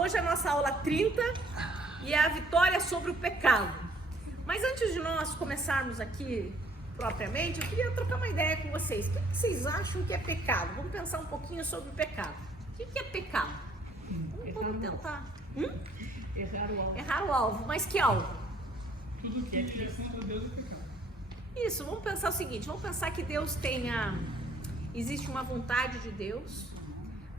Hoje é a nossa aula 30 e é a vitória sobre o pecado. Mas antes de nós começarmos aqui propriamente, eu queria trocar uma ideia com vocês. O que vocês acham que é pecado? Vamos pensar um pouquinho sobre o pecado. O que é pecado? Vamos tentar. Errar o alvo. Errar o alvo. Mas que alvo? Tudo que é direção a Deus é pecado. Isso, vamos pensar o seguinte, vamos pensar que existe uma vontade de Deus.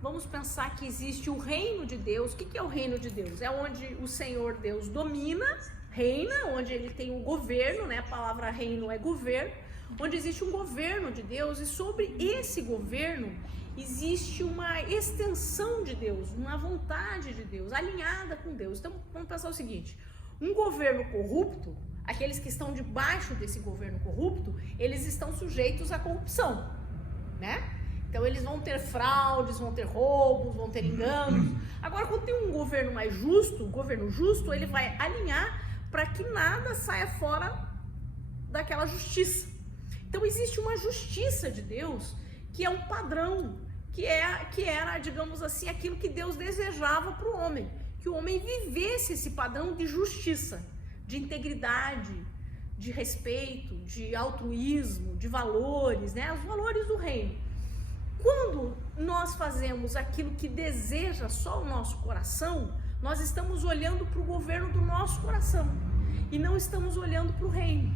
Vamos pensar que existe o reino de Deus. O que é o reino de Deus? É onde o Senhor Deus domina, reina, onde ele tem um governo, né? A palavra reino é governo, onde existe um governo de Deus e sobre esse governo existe uma extensão de Deus, uma vontade de Deus, alinhada com Deus. Então vamos pensar o seguinte, um governo corrupto, aqueles que estão debaixo desse governo corrupto, eles estão sujeitos à corrupção, né? Então eles vão ter fraudes, vão ter roubos, vão ter enganos. Agora, quando tem um governo mais justo, o governo justo, ele vai alinhar para que nada saia fora daquela justiça. Então existe uma justiça de Deus que é um padrão, que era, digamos assim, aquilo que Deus desejava para o homem, que o homem vivesse esse padrão de justiça, de integridade, de respeito, de altruísmo, de valores, né? Os valores do reino. Quando nós fazemos aquilo que deseja só o nosso coração, nós estamos olhando para o governo do nosso coração e não estamos olhando para o reino.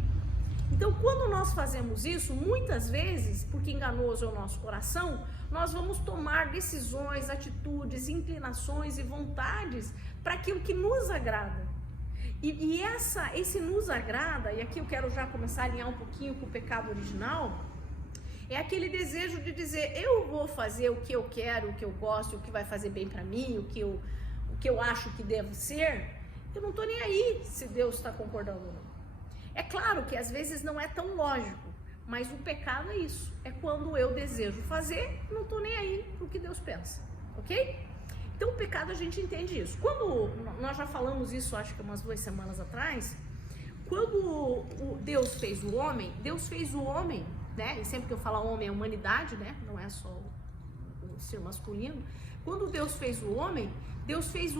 Então, quando nós fazemos isso, muitas vezes, porque enganoso é o nosso coração, nós vamos tomar decisões, atitudes, inclinações e vontades para aquilo que nos agrada. E esse nos agrada, e aqui eu quero já começar a alinhar um pouquinho com o pecado original, é aquele desejo de dizer, eu vou fazer o que eu quero, o que eu gosto, o que vai fazer bem para mim, o que eu acho que devo ser, eu não estou nem aí se Deus está concordando ou não. É claro que às vezes não é tão lógico, mas o pecado é isso, é quando eu desejo fazer, não estou nem aí para o que Deus pensa, ok? Então o pecado a gente entende isso. Quando nós já falamos isso, acho que umas 2 semanas atrás, quando Deus fez o homem, né? E sempre que eu falo homem é humanidade, né? Não é só o ser masculino. Quando Deus fez o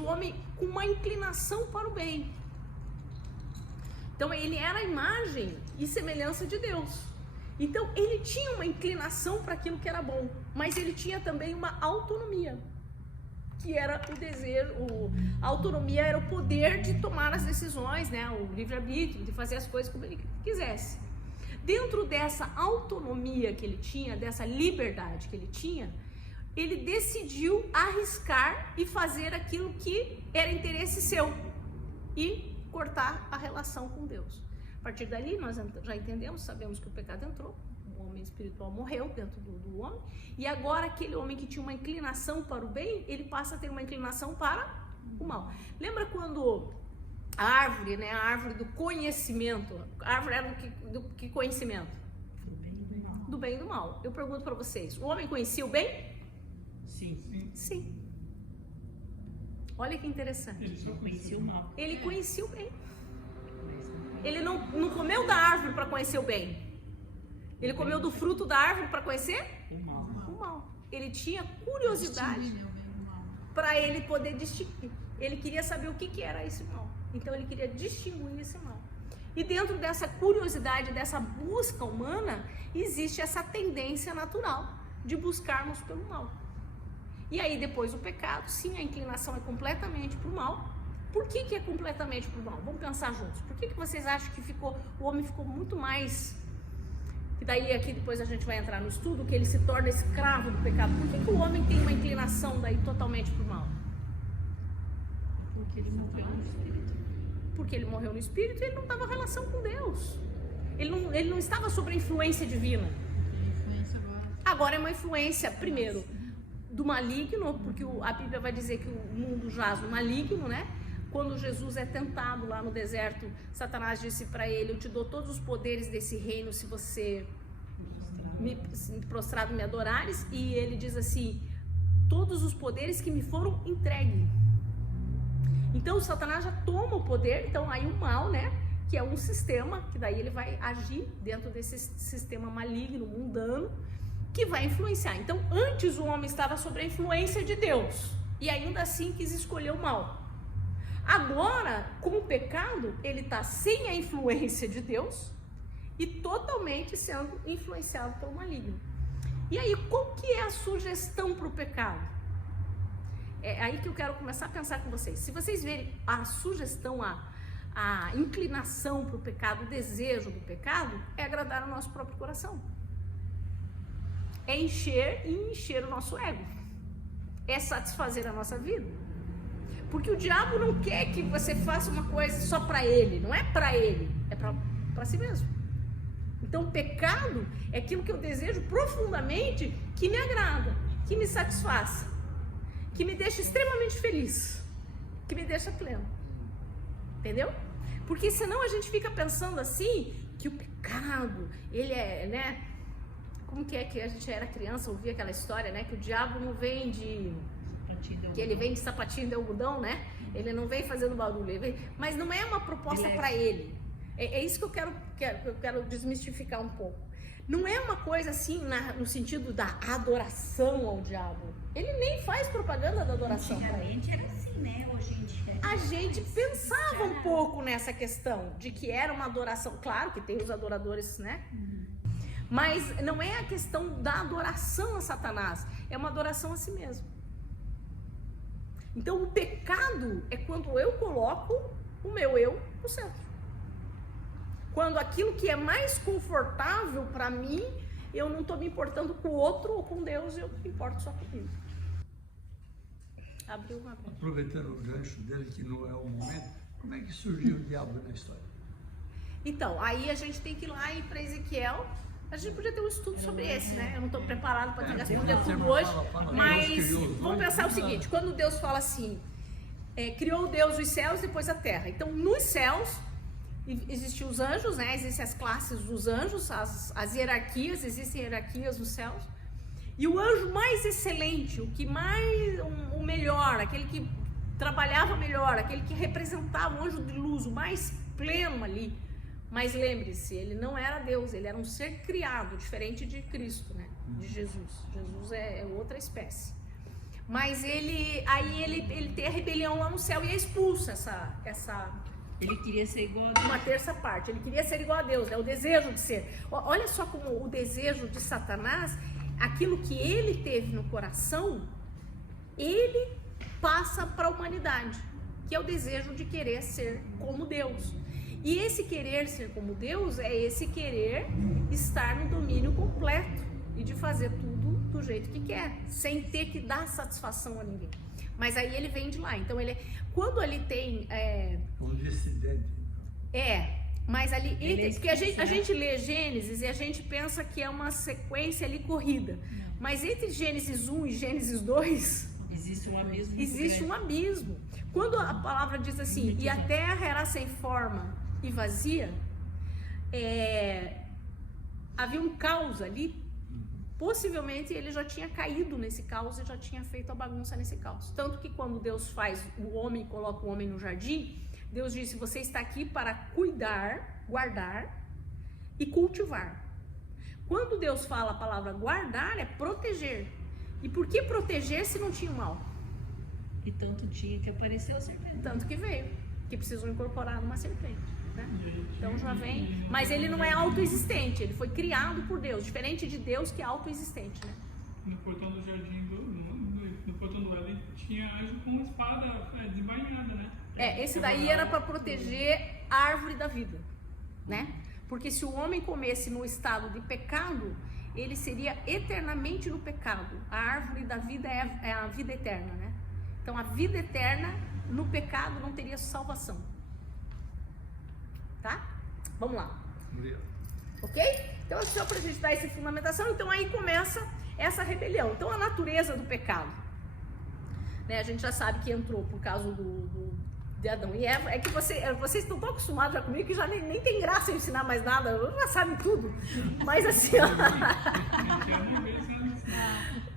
homem com uma inclinação para o bem. Então ele era a imagem e semelhança de Deus. Então ele tinha uma inclinação para aquilo que era bom, mas ele tinha também uma autonomia, que era o desejo, a autonomia era o poder de tomar as decisões, né? O livre-arbítrio, de fazer as coisas como ele quisesse. Dentro dessa autonomia que ele tinha, dessa liberdade que ele tinha, ele decidiu arriscar e fazer aquilo que era interesse seu e cortar a relação com Deus. A partir dali nós já entendemos, sabemos que o pecado entrou, o homem espiritual morreu dentro do homem, e agora aquele homem que tinha uma inclinação para o bem, ele passa a ter uma inclinação para o mal. Lembra quando a árvore, né, a árvore do conhecimento, a árvore era do que conhecimento? Do bem e do mal. Eu pergunto para vocês, o homem conhecia o bem? Sim. Sim. Olha que interessante. Ele só conhecia o mal. Ele conhecia o bem. Ele não comeu da árvore para conhecer o bem. Ele comeu do fruto da árvore para conhecer O mal. o mal. Ele tinha curiosidade para ele poder distinguir. Ele queria saber o que era esse mal. Então ele queria distinguir esse mal. E dentro dessa curiosidade, dessa busca humana, existe essa tendência natural de buscarmos pelo mal. E aí depois o pecado, sim, a inclinação é completamente para o mal. Por que é completamente para o mal? Vamos pensar juntos. Por que vocês acham que o homem ficou muito mais... E daí aqui depois a gente vai entrar no estudo, que ele se torna escravo do pecado. Por que o homem tem uma inclinação daí totalmente para o mal? Porque ele morreu no espírito. Porque ele morreu no espírito e ele não estava em relação com Deus. Ele não estava sob a influência divina. Agora é uma influência, primeiro, do maligno, porque a Bíblia vai dizer que o mundo jaz no maligno, né? Quando Jesus é tentado lá no deserto, Satanás disse para ele, eu te dou todos os poderes desse reino se você me prostrado me adorares. E ele diz assim, todos os poderes que me foram entregues. Então o Satanás já toma o poder, então aí o mal, né, que é um sistema, que daí ele vai agir dentro desse sistema maligno, mundano, que vai influenciar. Então antes o homem estava sob a influência de Deus, e ainda assim quis escolher o mal. Agora, com o pecado, ele está sem a influência de Deus e totalmente sendo influenciado pelo maligno. E aí, qual que é a sugestão para o pecado? É aí que eu quero começar a pensar com vocês. Se vocês verem a sugestão, a inclinação para o pecado, o desejo do pecado, é agradar o nosso próprio coração. É encher o nosso ego. É satisfazer a nossa vida. Porque o diabo não quer que você faça uma coisa só para ele. Não é para ele, é para si mesmo. Então o pecado é aquilo que eu desejo profundamente, que me agrada, que me satisfaça, que me deixa extremamente feliz, que me deixa pleno. Entendeu? Porque senão a gente fica pensando assim, que o pecado, ele é, né? Como que é que a gente era criança, ouvia aquela história, né? Que o diabo não vem que ele vem de sapatinho de algodão, né? Ele não vem fazendo barulho, ele vem, mas não é uma proposta para ele. É isso que eu quero desmistificar um pouco. Não é uma coisa assim no sentido da adoração ao diabo. Ele nem faz propaganda da adoração para ele. Antigamente era assim, né? Hoje em dia a gente pensava um pouco nessa questão de que era uma adoração. Claro que tem os adoradores, né? Mas não é a questão da adoração a Satanás, é uma adoração a si mesmo. Então o pecado é quando eu coloco o meu eu no centro. Quando aquilo que é mais confortável para mim, eu não estou me importando com o outro ou com Deus, eu me importo só comigo. Abriu uma vez. Aproveitando o gancho dele, que não é o momento, como é que surgiu o diabo na história? Então, aí a gente tem que ir lá e ir para Ezequiel. A gente podia ter um estudo sobre esse, né? Eu não estou preparado para responder tudo hoje, mas vamos pensar o seguinte: quando Deus fala assim, criou Deus os céus e depois a terra. Então, nos céus existem os anjos, né? Existem as classes dos anjos, as hierarquias, existem hierarquias nos céus. E o anjo mais excelente, o melhor, aquele que trabalhava melhor, aquele que representava o anjo de luz, o mais pleno ali. Mas lembre-se, ele não era Deus, ele era um ser criado, diferente de Cristo, né? De Jesus. Jesus é outra espécie. Mas ele tem a rebelião lá no céu e é expulso Ele queria ser igual a Deus. Uma terça parte. Ele queria ser igual a Deus, é o desejo de ser. Olha só como o desejo de Satanás, aquilo que ele teve no coração, ele passa para a humanidade, que é o desejo de querer ser como Deus. E esse querer ser como Deus é esse querer estar no domínio completo e de fazer tudo do jeito que quer, sem ter que dar satisfação a ninguém. Mas aí ele vem de lá. Então quando ele tem Um dissidente. Mas ali, porque a especial. gente lê Gênesis e a gente pensa que é uma sequência ali corrida. Mas entre Gênesis 1 e Gênesis 2, Existe um abismo. existe um abismo. Quando a palavra diz assim, e a terra era sem forma e vazia, havia um caos ali. Possivelmente ele já tinha caído nesse caos e já tinha feito a bagunça nesse caos. Tanto que quando Deus faz o homem, coloca o homem no jardim, Deus disse: você está aqui para cuidar, guardar e cultivar. Quando Deus fala a palavra guardar, é proteger. E por que proteger se não tinha o mal? E tanto tinha que apareceu a serpente. Tanto que veio, que precisou incorporar numa serpente, né? Então já vem, mas ele não é autoexistente, ele foi criado por Deus, diferente de Deus que é autoexistente, né? No portão do jardim, no portão do Éden, tinha anjo com uma espada desembainhada, né? Esse daí era para proteger a árvore da vida, né? Porque se o homem comesse no estado de pecado, ele seria eternamente no pecado. A árvore da vida é a vida eterna, né? Então a vida eterna no pecado não teria salvação. Tá? Vamos lá. Ok? Então é só para a gente dar essa fundamentação. Então aí começa essa rebelião. Então a natureza do pecado, né? A gente já sabe que entrou por causa de Adão e Eva. É que vocês estão tão acostumados já comigo que já nem tem graça eu ensinar mais nada. Eu já sabe tudo. Mas assim, ó,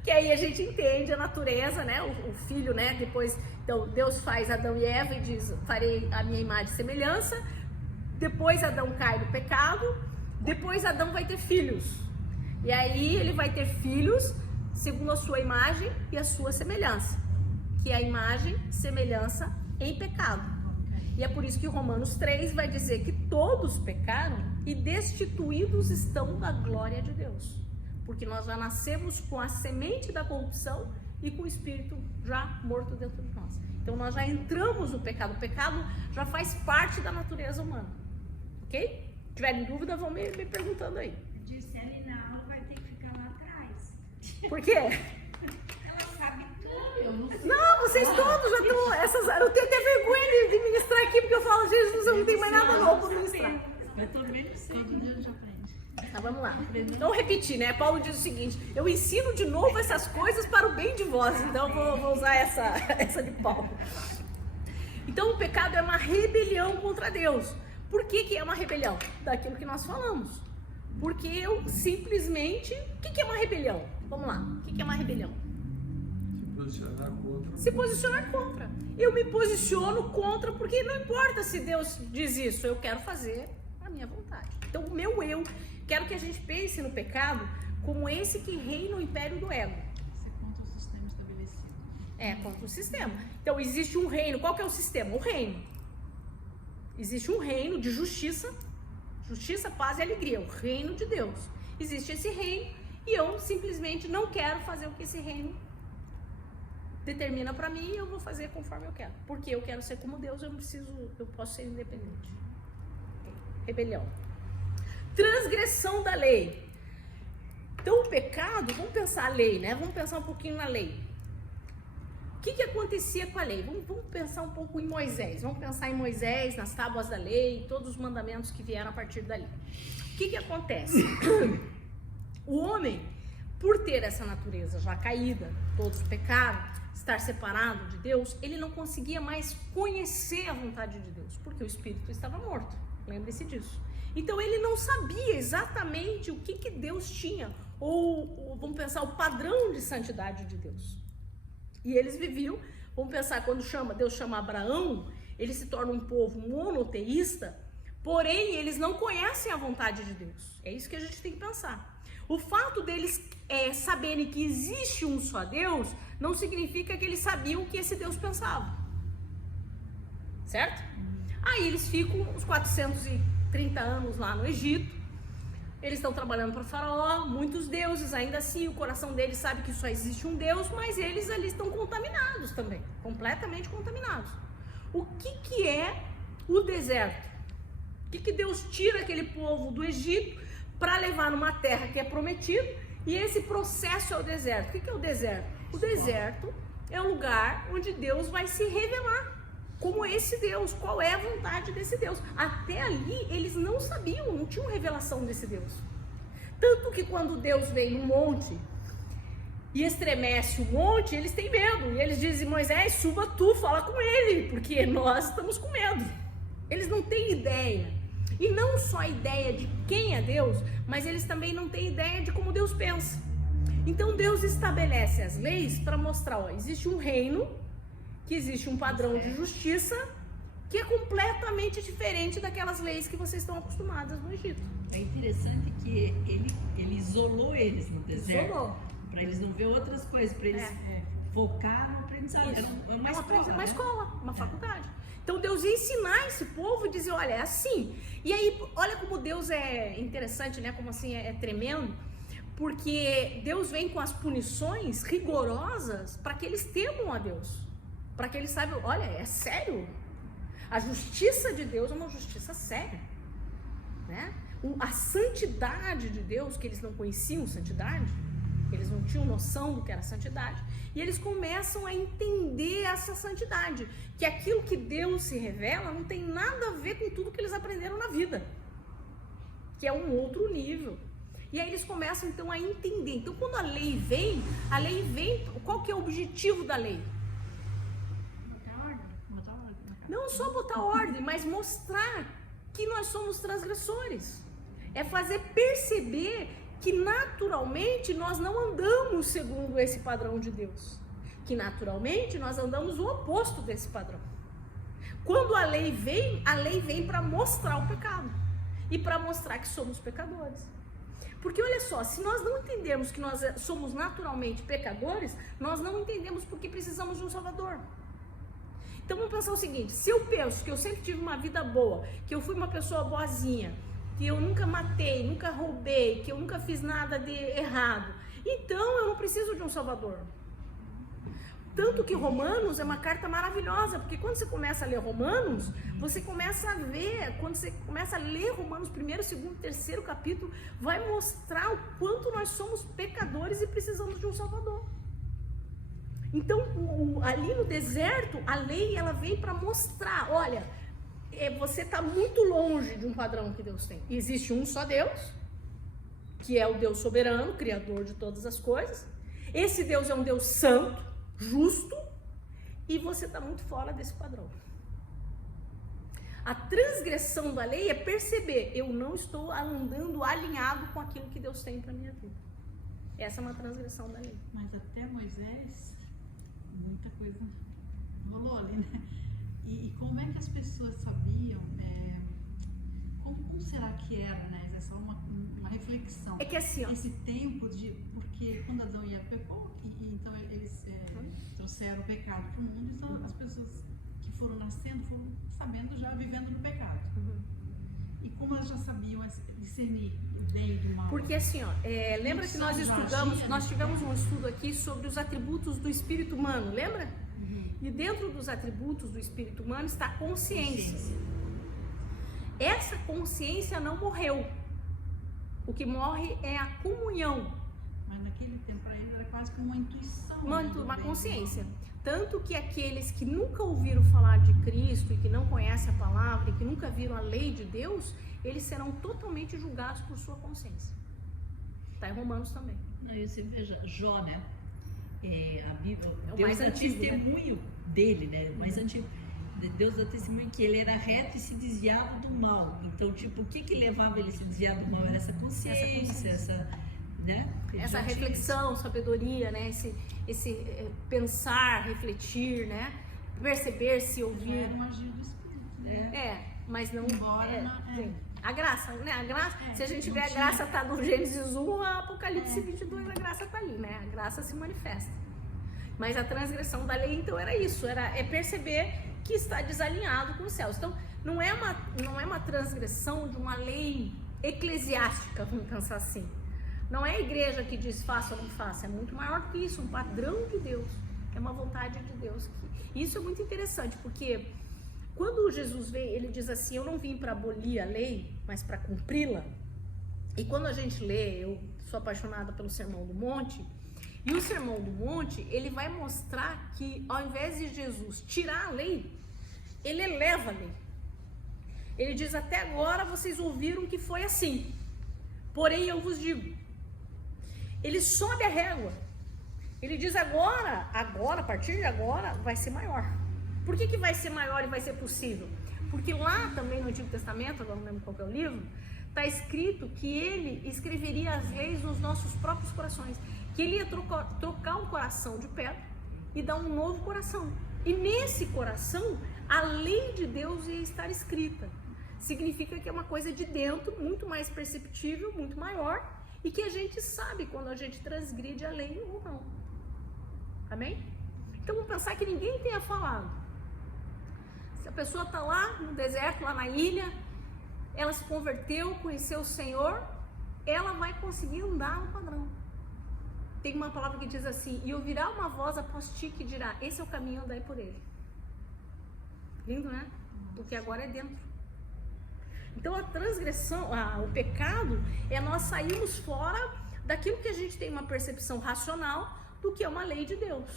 que aí a gente entende a natureza, né? O filho, né? Depois, então Deus faz Adão e Eva e diz: farei a minha imagem e semelhança. Depois Adão cai no pecado. Depois Adão vai ter filhos. E aí ele vai ter filhos segundo a sua imagem e a sua semelhança, que é a imagem, semelhança em pecado. E é por isso que Romanos 3 vai dizer que todos pecaram e destituídos estão da glória de Deus. Porque nós já nascemos com a semente da corrupção e com o espírito já morto dentro de nós. Então nós já entramos no pecado. O pecado já faz parte da natureza humana. Ok? Se tiverem dúvida, vão me perguntando aí. Disse ali na aula, vai ter que ficar lá atrás. Por quê? Ela sabe tudo. Não, vocês todos já estão. Eu tenho até vergonha de ministrar aqui, porque eu falo, Jesus, eu não tenho mais nada novo para ministrar. Mas todo dia já aprende. Tá, vamos lá. Então, repetir, né? Paulo diz o seguinte: eu ensino de novo essas coisas para o bem de vós. Então, vou usar essa de Paulo. Então, o pecado é uma rebelião contra Deus. Por que é uma rebelião? Daquilo que nós falamos. Porque eu simplesmente... O que é uma rebelião? Vamos lá. O que é uma rebelião? Se posicionar contra. Se posicionar contra. Eu me posiciono contra porque não importa se Deus diz isso, eu quero fazer a minha vontade. Então, o meu eu, quero que a gente pense no pecado como esse que reina o império do ego. Isso é contra o sistema estabelecido. É, contra o sistema. Então, existe um reino. Qual que é o sistema? O reino. Existe um reino de justiça, paz e alegria, o reino de Deus. Existe esse reino e eu simplesmente não quero fazer o que esse reino determina para mim e eu vou fazer conforme eu quero. Porque eu quero ser como Deus, eu posso ser independente. Rebelião. Transgressão da lei. Então o pecado, vamos pensar a lei, né? Vamos pensar um pouquinho na lei. O que acontecia com a lei? Vamos pensar um pouco em Moisés. Vamos pensar em Moisés, nas tábuas da lei, todos os mandamentos que vieram a partir dali. O que acontece? O homem, por ter essa natureza já caída, todos pecaram, estar separado de Deus, ele não conseguia mais conhecer a vontade de Deus, porque o espírito estava morto. Lembre-se disso. Então ele não sabia exatamente o que Deus tinha, ou vamos pensar o padrão de santidade de Deus. E eles viviam, vamos pensar, quando Deus chama Abraão, ele se torna um povo monoteísta, porém eles não conhecem a vontade de Deus. É isso que a gente tem que pensar. O fato deles saberem que existe um só Deus, não significa que eles sabiam o que esse Deus pensava. Certo? Aí eles ficam uns 430 anos lá no Egito, eles estão trabalhando para o faraó, muitos deuses, ainda assim o coração deles sabe que só existe um Deus, mas eles ali estão contaminados também, completamente contaminados. O que é o deserto? O que Deus tira aquele povo do Egito para levar numa terra que é prometida, e esse processo é o deserto. O que é o deserto? O deserto é o lugar onde Deus vai se revelar como esse Deus, qual é a vontade desse Deus. Até ali eles não sabiam, não tinham revelação desse Deus. Tanto que quando Deus vem no monte e estremece o monte, eles têm medo. E eles dizem: Moisés, suba tu, fala com ele, porque nós estamos com medo. Eles não têm ideia. E não só a ideia de quem é Deus, mas eles também não têm ideia de como Deus pensa. Então Deus estabelece as leis para mostrar, existe um reino, que existe um padrão de justiça que é completamente diferente daquelas leis que vocês estão acostumados no Egito. É interessante que ele isolou eles no deserto. Isolou. Para eles não ver outras coisas, para eles focar no aprendizado. É uma escola, uma faculdade. Então Deus ia ensinar esse povo e dizer: olha, é assim. E aí, olha como Deus é interessante, né? Como assim é tremendo. Porque Deus vem com as punições rigorosas para que eles temam a Deus. Para que eles saibam, olha, é sério. A justiça de Deus é uma justiça séria, né? A santidade de Deus, que eles não conheciam santidade, eles não tinham noção do que era santidade, e eles começam a entender essa santidade, que aquilo que Deus se revela não tem nada a ver com tudo que eles aprenderam na vida, que é um outro nível. E aí eles começam então a entender. Então quando a lei vem, qual que é o objetivo da lei? Não só botar ordem, mas mostrar que nós somos transgressores. É fazer perceber que naturalmente nós não andamos segundo esse padrão de Deus. Que naturalmente nós andamos o oposto desse padrão. Quando a lei vem para mostrar o pecado. E para mostrar que somos pecadores. Porque olha só, se nós não entendermos que nós somos naturalmente pecadores, nós não entendemos porque precisamos de um Salvador. Então vamos pensar o seguinte, se eu penso que eu sempre tive uma vida boa, que eu fui uma pessoa boazinha, que eu nunca matei, nunca roubei, que eu nunca fiz nada de errado, então eu não preciso de um Salvador. Tanto que Romanos é uma carta maravilhosa, porque quando você começa a ler Romanos, você começa a ver, quando você começa a ler Romanos 1º, 2º, 3º capítulo, vai mostrar o quanto nós somos pecadores e precisamos de um Salvador. Então, ali no deserto, a lei ela veio para mostrar, olha, você está muito longe de um padrão que Deus tem. Existe um só Deus, que é o Deus soberano, criador de todas as coisas. Esse Deus é um Deus santo, justo, e você está muito fora desse padrão. A transgressão da lei é perceber, eu não estou andando alinhado com aquilo que Deus tem para minha vida. Essa é uma transgressão da lei. Mas até Moisés, muita coisa rolou ali, né? E como é que as pessoas sabiam, como será que era, né? Essa é uma reflexão. É que assim, ó, esse tempo porque quando Adão e Eva pecou, então eles trouxeram o pecado para o mundo, então as pessoas que foram nascendo foram sabendo já, vivendo no pecado. E como elas já sabiam discernir o bem e do mal? Porque assim, ó, lembra que nós estudamos, nós tivemos um estudo aqui sobre os atributos do espírito humano, lembra? E dentro dos atributos do espírito humano está a consciência. Essa consciência não morreu. O que morre é a comunhão. Mas naquele tempo para eles era quase como uma intuição. Uma consciência. Tanto que aqueles que nunca ouviram falar de Cristo e que não conhecem a palavra e que nunca viram a lei de Deus, eles serão totalmente julgados por sua consciência. Está em Romanos também. E você veja, Jó, né? A Bíblia, o Deus mais dá antigo, testemunho dele, né? O mais antigo. Deus dá testemunho que ele era reto e se desviava do mal. Então, tipo, o que levava ele a se desviar do mal? Era essa consciência, né? Essa reflexão, sabedoria, né? Esse pensar, refletir, né? Perceber, se ouvir. Era um agir do Espírito, né? Mas não... Embora a graça, né? A graça, se a gente vê a graça tá no Gênesis 1, a Apocalipse 22, a graça tá ali, né? A graça se manifesta. Mas a transgressão da lei, então, era isso. É perceber que está desalinhado com os céus. Então, não é uma transgressão de uma lei eclesiástica, vamos pensar assim. Não é a igreja que diz faça ou não faça, é muito maior do que isso, um padrão de Deus, é uma vontade de Deus. Isso é muito interessante, porque quando Jesus veio, ele diz assim, eu não vim para abolir a lei, mas para cumpri-la. E quando a gente lê, eu sou apaixonada pelo Sermão do Monte, e o Sermão do Monte, ele vai mostrar que ao invés de Jesus tirar a lei, ele eleva a lei. Ele diz, até agora vocês ouviram que foi assim, porém eu vos digo. Ele sobe a régua. Ele diz agora, a partir de agora, vai ser maior. Por que vai ser maior e vai ser possível? Porque lá também no Antigo Testamento, agora não lembro qual que é o livro, está escrito que ele escreveria as leis nos nossos próprios corações. Que ele ia trocar um coração de pedra e dar um novo coração. E nesse coração, a lei de Deus ia estar escrita. Significa que é uma coisa de dentro, muito mais perceptível, muito maior, e que a gente sabe quando a gente transgride a lei ou não. Amém? Então vamos pensar que ninguém tenha falado. Se a pessoa está lá no deserto, lá na ilha, ela se converteu, conheceu o Senhor, ela vai conseguir andar no padrão. Tem uma palavra que diz assim, e ouvirá uma voz após ti que dirá, esse é o caminho, andai por ele. Lindo, né? Porque agora é dentro. Então a transgressão, o pecado, é nós sairmos fora daquilo que a gente tem uma percepção racional do que é uma lei de Deus.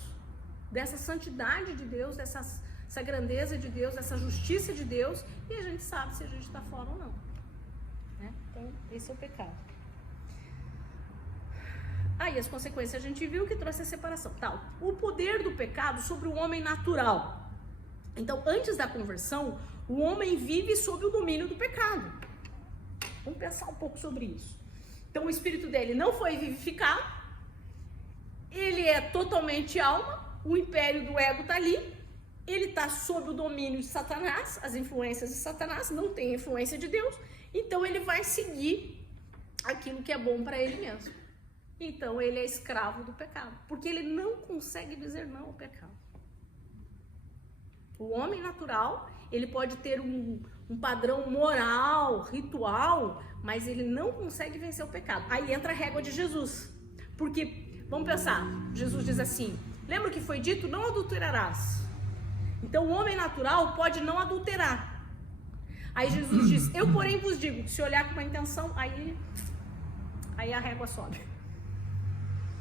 Dessa santidade de Deus, essa grandeza de Deus, essa justiça de Deus, e a gente sabe se a gente está fora ou não. Né? Então esse é o pecado. Aí as consequências a gente viu que trouxe a separação. Tá, o poder do pecado sobre o homem natural. Então, antes da conversão, o homem vive sob o domínio do pecado. Vamos pensar um pouco sobre isso. Então, o espírito dele não foi vivificado, ele é totalmente alma, o império do ego está ali, ele está sob o domínio de Satanás, as influências de Satanás, não tem influência de Deus, então ele vai seguir aquilo que é bom para ele mesmo. Então ele é escravo do pecado, porque ele não consegue dizer não ao pecado. O homem natural, ele pode ter um padrão moral, ritual, mas ele não consegue vencer o pecado. Aí entra a régua de Jesus. Porque, vamos pensar, Jesus diz assim, lembra o que foi dito? Não adulterarás. Então o homem natural pode não adulterar. Aí Jesus diz, eu porém vos digo, que se olhar com uma intenção, aí a régua sobe.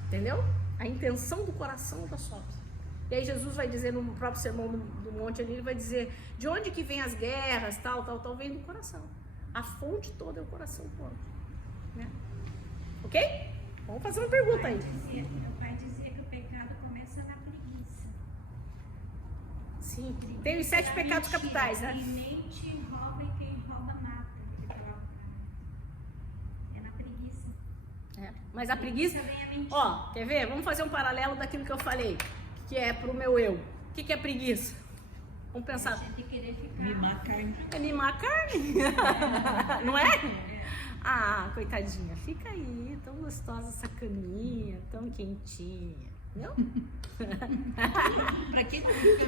Entendeu? A intenção do coração já sobe. E aí Jesus vai dizer no próprio sermão do monte ali, ele vai dizer, de onde que vem as guerras, tal, vem do coração. A fonte toda é o coração do homem. Né? Ok? Vamos fazer uma pergunta aí. Meu pai dizia que o pecado começa na preguiça. Sim, tem os 7 pecados capitais, né? Quem mente, rouba e quem rouba mata. Ele falava. É na preguiça. É, mas a preguiça... vem a mentira. Ó, quer ver? Vamos fazer um paralelo daquilo que eu falei, que é pro meu eu. O que é preguiça? Vamos pensar. A gente querer ficar. Mimar a carne. É mimar a carne. Não é? Ah, coitadinha, fica aí, tão gostosa essa caminha, tão quentinha. Entendeu? Pra quem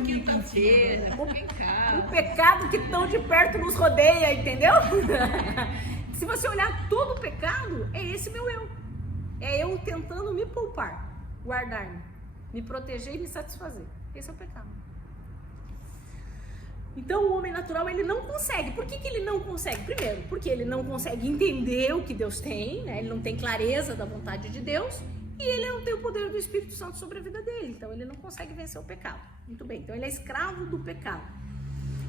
quinta-feira, o pecado. O pecado que tão de perto nos rodeia, entendeu? Se você olhar todo o pecado, é esse meu eu. É eu tentando me poupar, guardar-me, me proteger e me satisfazer. Esse é o pecado. Então o homem natural, ele não consegue. Por que ele não consegue? Primeiro, porque ele não consegue entender o que Deus tem, né? Ele não tem clareza da vontade de Deus e ele não tem o poder do Espírito Santo sobre a vida dele. Então ele não consegue vencer o pecado. Muito bem, então ele é escravo do pecado.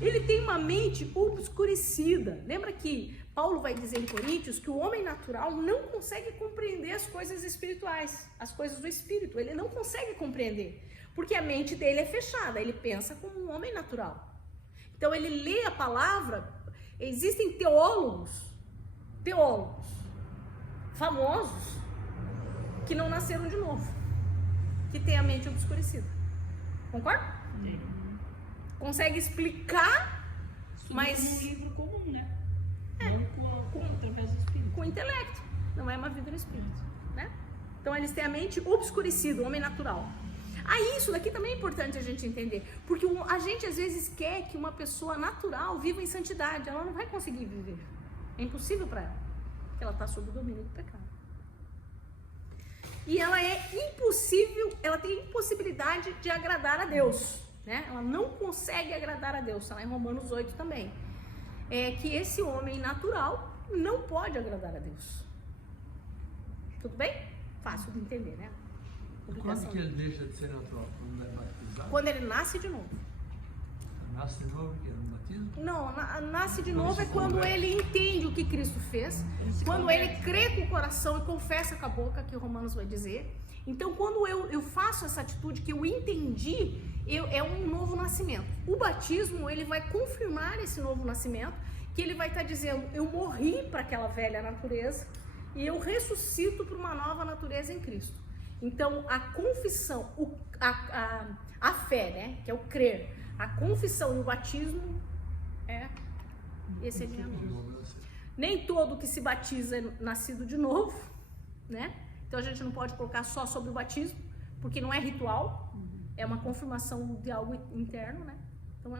Ele tem uma mente obscurecida. Lembra que Paulo vai dizer em Coríntios que o homem natural não consegue compreender as coisas espirituais, as coisas do Espírito. Ele não consegue compreender, porque a mente dele é fechada. Ele pensa como um homem natural. Então ele lê a palavra, existem teólogos famosos, que não nasceram de novo, que têm a mente obscurecida. Concorda? Consegue explicar, mas Como um livro comum, né? Não através do Espírito. com intelecto, não é uma vida no Espírito, né? Então eles têm a mente obscurecida, o homem natural. Aí isso daqui também é importante a gente entender, porque a gente às vezes quer que uma pessoa natural viva em santidade, ela não vai conseguir viver, é impossível para ela, porque ela está sob o domínio do pecado. E ela tem impossibilidade de agradar a Deus, né? Ela não consegue agradar a Deus, está lá em Romanos 8 também, é que esse homem natural não pode agradar a Deus. Tudo bem? Fácil de entender, né? Quando que ele deixa de ser natural? Quando é batizado? Quando ele nasce de novo. Nasce de novo, que é no batismo? Não, nasce de novo é quando ele entende o que Cristo fez, quando ele crê com o coração e confessa com a boca, que o Romanos vai dizer. Então, quando eu faço essa atitude que eu entendi, é um novo nascimento. O batismo, ele vai confirmar esse novo nascimento, que ele vai estar dizendo, eu morri para aquela velha natureza e eu ressuscito para uma nova natureza em Cristo. Então, a confissão, a fé, né, que é o crer, a confissão e o batismo esse é lineamento. Nem todo que se batiza é nascido de novo, né? Então a gente não pode colocar só sobre o batismo, porque não é ritual, é uma confirmação de algo interno, né? Então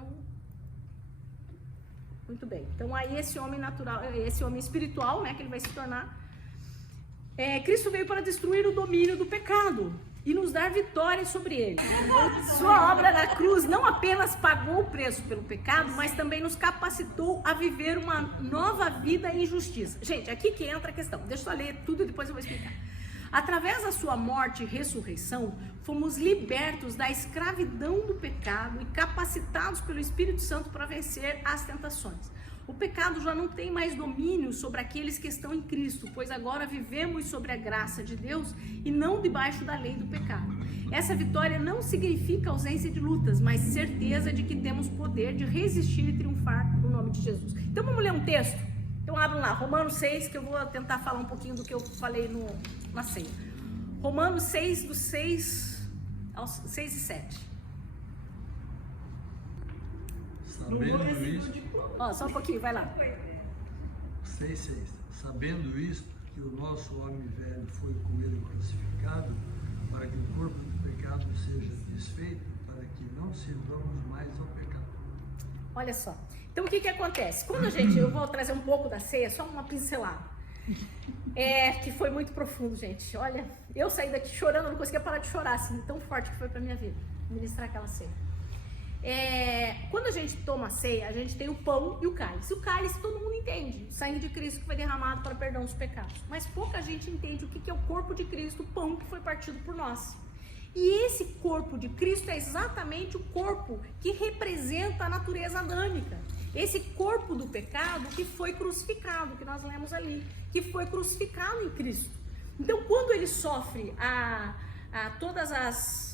muito bem. Então aí esse homem natural, esse homem espiritual, né, que ele vai se tornar, Cristo veio para destruir o domínio do pecado e nos dar vitória sobre ele. Sua obra na cruz não apenas pagou o preço pelo pecado, mas também nos capacitou a viver uma nova vida em justiça. Gente, aqui que entra a questão. Deixa eu ler tudo e depois eu vou explicar. Através da sua morte e ressurreição, fomos libertos da escravidão do pecado e capacitados pelo Espírito Santo para vencer as tentações. O pecado já não tem mais domínio sobre aqueles que estão em Cristo, pois agora vivemos sobre a graça de Deus e não debaixo da lei do pecado. Essa vitória não significa ausência de lutas, mas certeza de que temos poder de resistir e triunfar no nome de Jesus. Então vamos ler um texto? Então abram lá, Romanos 6, que eu vou tentar falar um pouquinho do que eu falei na ceia. Romanos 6, do 6 aos 6 e 7. Sabendo isto, Ó, só um pouquinho, vai lá. 6:6. Sabendo isto, que o nosso homem velho foi com ele crucificado, para que o corpo do pecado seja desfeito, para que não sirvamos mais ao pecado. Olha só. Então, o que acontece? Quando eu vou trazer um pouco da ceia, só uma pincelada. Que foi muito profundo, gente. Olha, eu saí daqui chorando, não conseguia parar de chorar, assim, tão forte que foi pra minha vida, ministrar aquela ceia. Quando a gente toma a ceia, a gente tem o pão e o cálice. O cálice todo mundo entende, o sangue de Cristo que foi derramado para perdão dos pecados. Mas pouca gente entende o que é o corpo de Cristo, o pão que foi partido por nós. E esse corpo de Cristo é exatamente o corpo que representa a natureza adâmica. Esse corpo do pecado que foi crucificado, que nós lemos ali, que foi crucificado em Cristo. Então, quando ele sofre todas as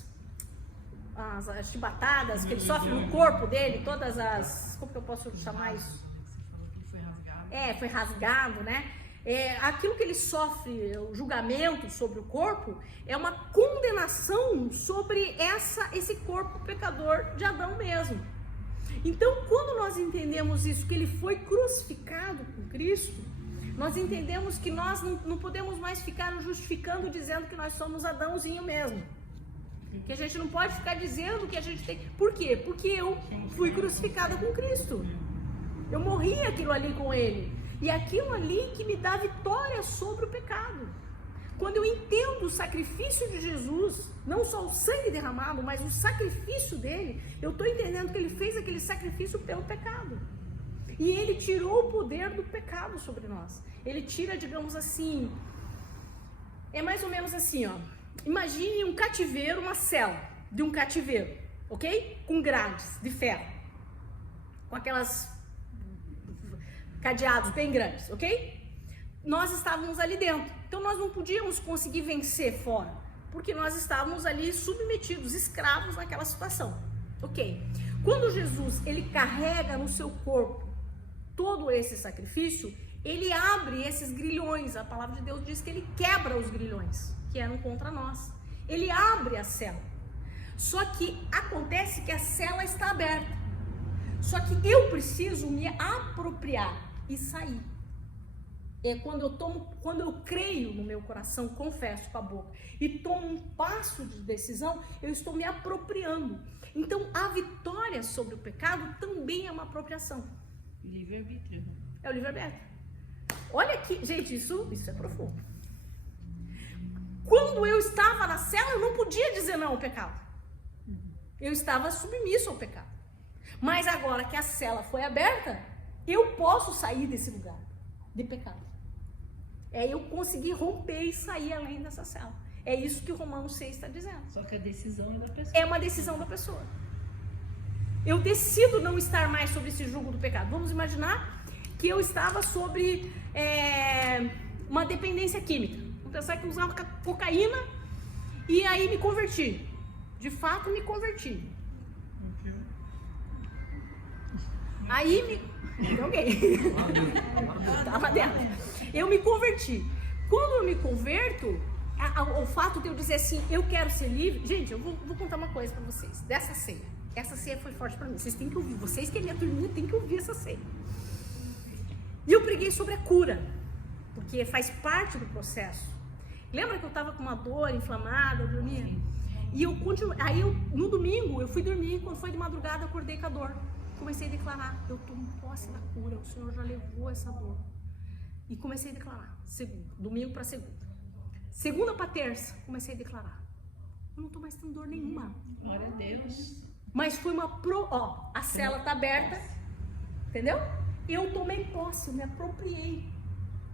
chibatadas que ele sofre no corpo dele, todas as... Como que eu posso chamar isso? Você falou que ele foi rasgado. Foi rasgado, né? Aquilo que ele sofre, o julgamento sobre o corpo, é uma condenação sobre esse corpo pecador de Adão mesmo. Então, quando nós entendemos isso, que ele foi crucificado com Cristo, nós entendemos que nós não podemos mais ficar nos justificando dizendo que nós somos Adãozinho mesmo. Que a gente não pode ficar dizendo que a gente tem... Por quê? Porque eu fui crucificada com Cristo. Eu morri aquilo ali com ele. E aquilo ali que me dá vitória sobre o pecado. Quando eu entendo o sacrifício de Jesus, não só o sangue derramado, mas o sacrifício dele, eu estou entendendo que ele fez aquele sacrifício pelo pecado. E ele tirou o poder do pecado sobre nós. Ele tira, digamos assim, é mais ou menos assim, ó. Imagine um cativeiro, uma cela de um cativeiro, ok? Com grades de ferro, com aquelas cadeados bem grandes, ok? Nós estávamos ali dentro, então nós não podíamos conseguir vencer fora, porque nós estávamos ali submetidos, escravos naquela situação, ok? Quando Jesus, ele carrega no seu corpo todo esse sacrifício, ele abre esses grilhões, a palavra de Deus diz que ele quebra os grilhões que eram contra nós. Ele abre a cela. Só que acontece que a cela está aberta. Só que eu preciso me apropriar e sair. Quando eu creio no meu coração, confesso com a boca e tomo um passo de decisão, eu estou me apropriando. Então, a vitória sobre o pecado também é uma apropriação. Livre-arbítrio. É o livre-arbítrio. Olha aqui, gente, isso é profundo. Quando eu estava na cela, eu não podia dizer não ao pecado. Eu estava submisso ao pecado. Mas agora que a cela foi aberta, eu posso sair desse lugar de pecado. Eu consegui romper e sair além dessa cela. É isso que o Romanos 6 está dizendo. Só que a decisão é da pessoa. É uma decisão da pessoa. Eu decido não estar mais sob esse jugo do pecado. Vamos imaginar que eu estava sobre uma dependência química. Vamos pensar que eu usava cocaína e aí me converti. De fato, me converti. Aí me... Ok. Tava dentro. Eu me converti. Quando eu me converto, o fato de eu dizer assim, eu quero ser livre... Gente, eu vou contar uma coisa pra vocês. Dessa ceia. Essa ceia foi forte pra mim. Vocês têm que ouvir. Vocês que é minha turminha têm que ouvir essa ceia. E eu preguei sobre a cura. Porque faz parte do processo. Lembra que eu tava com uma dor inflamada, eu dormia? E eu continuei. Aí no domingo, eu fui dormir. Quando foi de madrugada, eu acordei com a dor. Comecei a declarar, eu tomo posse da cura, o Senhor já levou essa dor. E comecei a declarar, domingo para segunda. Segunda para terça, comecei a declarar. Eu não tô mais tendo dor nenhuma. Glória a Deus. Mas foi a cela tá aberta, entendeu? Eu tomei posse, eu me apropriei.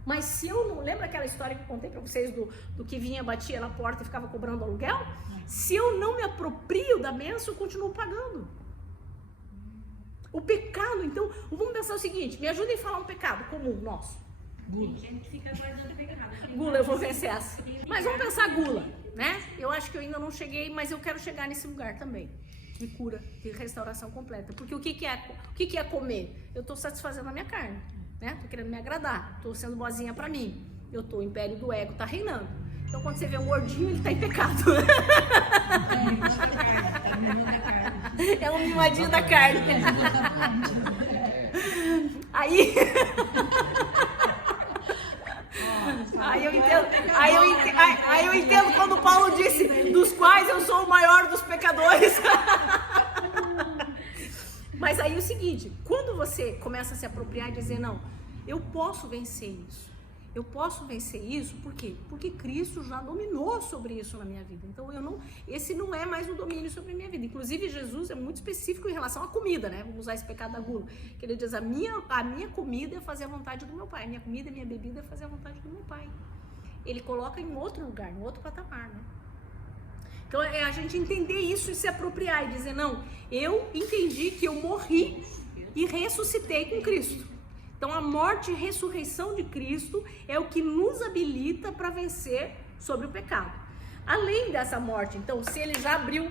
Mas se eu não... Lembra aquela história que eu contei para vocês do que vinha, batia na porta e ficava cobrando aluguel? Se eu não me aproprio da bênção, eu continuo pagando. O pecado, então, vamos pensar o seguinte, me ajudem a falar um pecado comum nosso. Gula. A gente fica guardando pecado. Gula, eu vou vencer essa. Mas vamos pensar gula, né? Eu acho que eu ainda não cheguei, mas eu quero chegar nesse lugar também. De cura, de restauração completa. Porque o que é comer? Eu estou satisfazendo a minha carne, né? Estou querendo me agradar, estou sendo boazinha para mim. O império do ego está reinando. Então, quando você vê um gordinho, ele está em pecado. É um mimadinho da carne. Aí seguinte, quando você começa a se apropriar e dizer, não, eu posso vencer isso. Eu posso vencer isso, por quê? Porque Cristo já dominou sobre isso na minha vida. Então, esse não é mais um domínio sobre a minha vida. Inclusive, Jesus é muito específico em relação à comida, né? Vamos usar esse pecado da gula. Que ele diz, a minha comida é fazer a vontade do meu Pai. A minha comida e minha bebida é fazer a vontade do meu Pai. Ele coloca em outro lugar, em outro patamar, né? Então, é a gente entender isso e se apropriar e dizer, não, eu entendi que eu morri e ressuscitei com Cristo. Então, a morte e ressurreição de Cristo é o que nos habilita para vencer sobre o pecado. Além dessa morte, então, se ele já abriu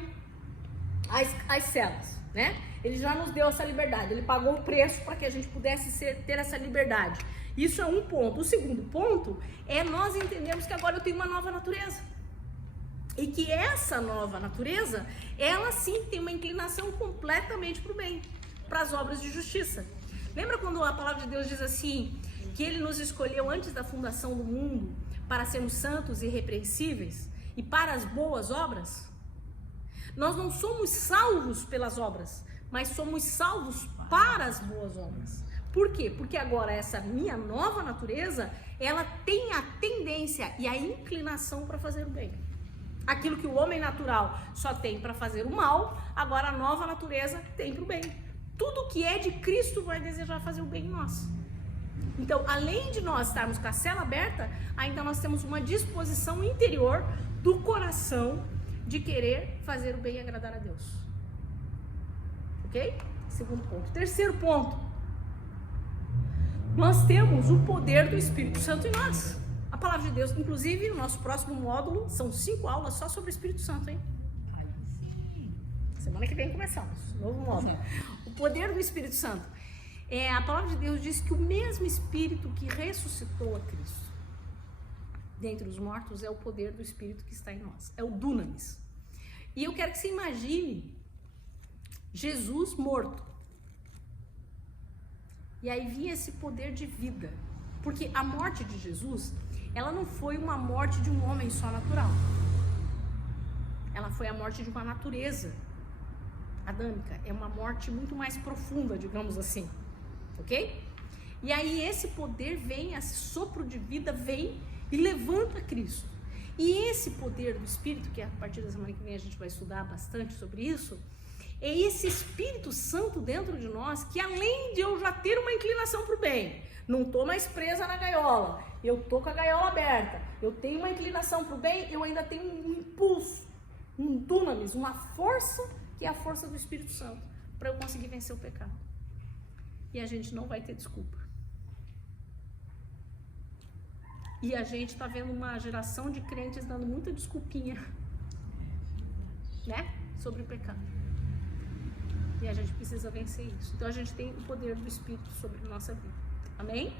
as celas, né? Ele já nos deu essa liberdade, ele pagou o preço para que a gente pudesse ter essa liberdade. Isso é um ponto. O segundo ponto é nós entendermos que agora eu tenho uma nova natureza. E que essa nova natureza, ela sim tem uma inclinação completamente para o bem, para as obras de justiça. Lembra quando a palavra de Deus diz assim, que ele nos escolheu antes da fundação do mundo para sermos santos e irrepreensíveis e para as boas obras? Nós não somos salvos pelas obras, mas somos salvos para as boas obras. Por quê? Porque agora essa minha nova natureza, ela tem a tendência e a inclinação para fazer o bem. Aquilo que o homem natural só tem para fazer o mal, agora a nova natureza tem para o bem. Tudo que é de Cristo vai desejar fazer o bem em nós. Então, além de nós estarmos com a cela aberta, ainda nós temos uma disposição interior do coração de querer fazer o bem e agradar a Deus. Ok? Segundo ponto. Terceiro ponto. Nós temos o poder do Espírito Santo em nós. A palavra de Deus, inclusive, o nosso próximo módulo, são 5 aulas só sobre o Espírito Santo, hein? Semana que vem começamos, novo módulo. O poder do Espírito Santo. A palavra de Deus diz que o mesmo Espírito que ressuscitou a Cristo dentre os mortos é o poder do Espírito que está em nós. É o Dunamis. E eu quero que você imagine Jesus morto. E aí vinha esse poder de vida. Porque a morte de Jesus, ela não foi uma morte de um homem só natural. Ela foi a morte de uma natureza adâmica, é uma morte muito mais profunda, digamos assim, ok? E aí esse poder vem, esse sopro de vida vem e levanta Cristo. E esse poder do Espírito, que a partir da semana que vem a gente vai estudar bastante sobre isso, é esse Espírito Santo dentro de nós, que além de eu já ter uma inclinação para o bem, não estou mais presa na gaiola, eu estou com a gaiola aberta, eu tenho uma inclinação para o bem, eu ainda tenho um impulso, um dunamis, uma força, que é a força do Espírito Santo, para eu conseguir vencer o pecado. E a gente não vai ter desculpa. E a gente está vendo uma geração de crentes dando muita desculpinha, né? Sobre o pecado. E a gente precisa vencer isso. Então a gente tem o poder do Espírito sobre a nossa vida. Amém?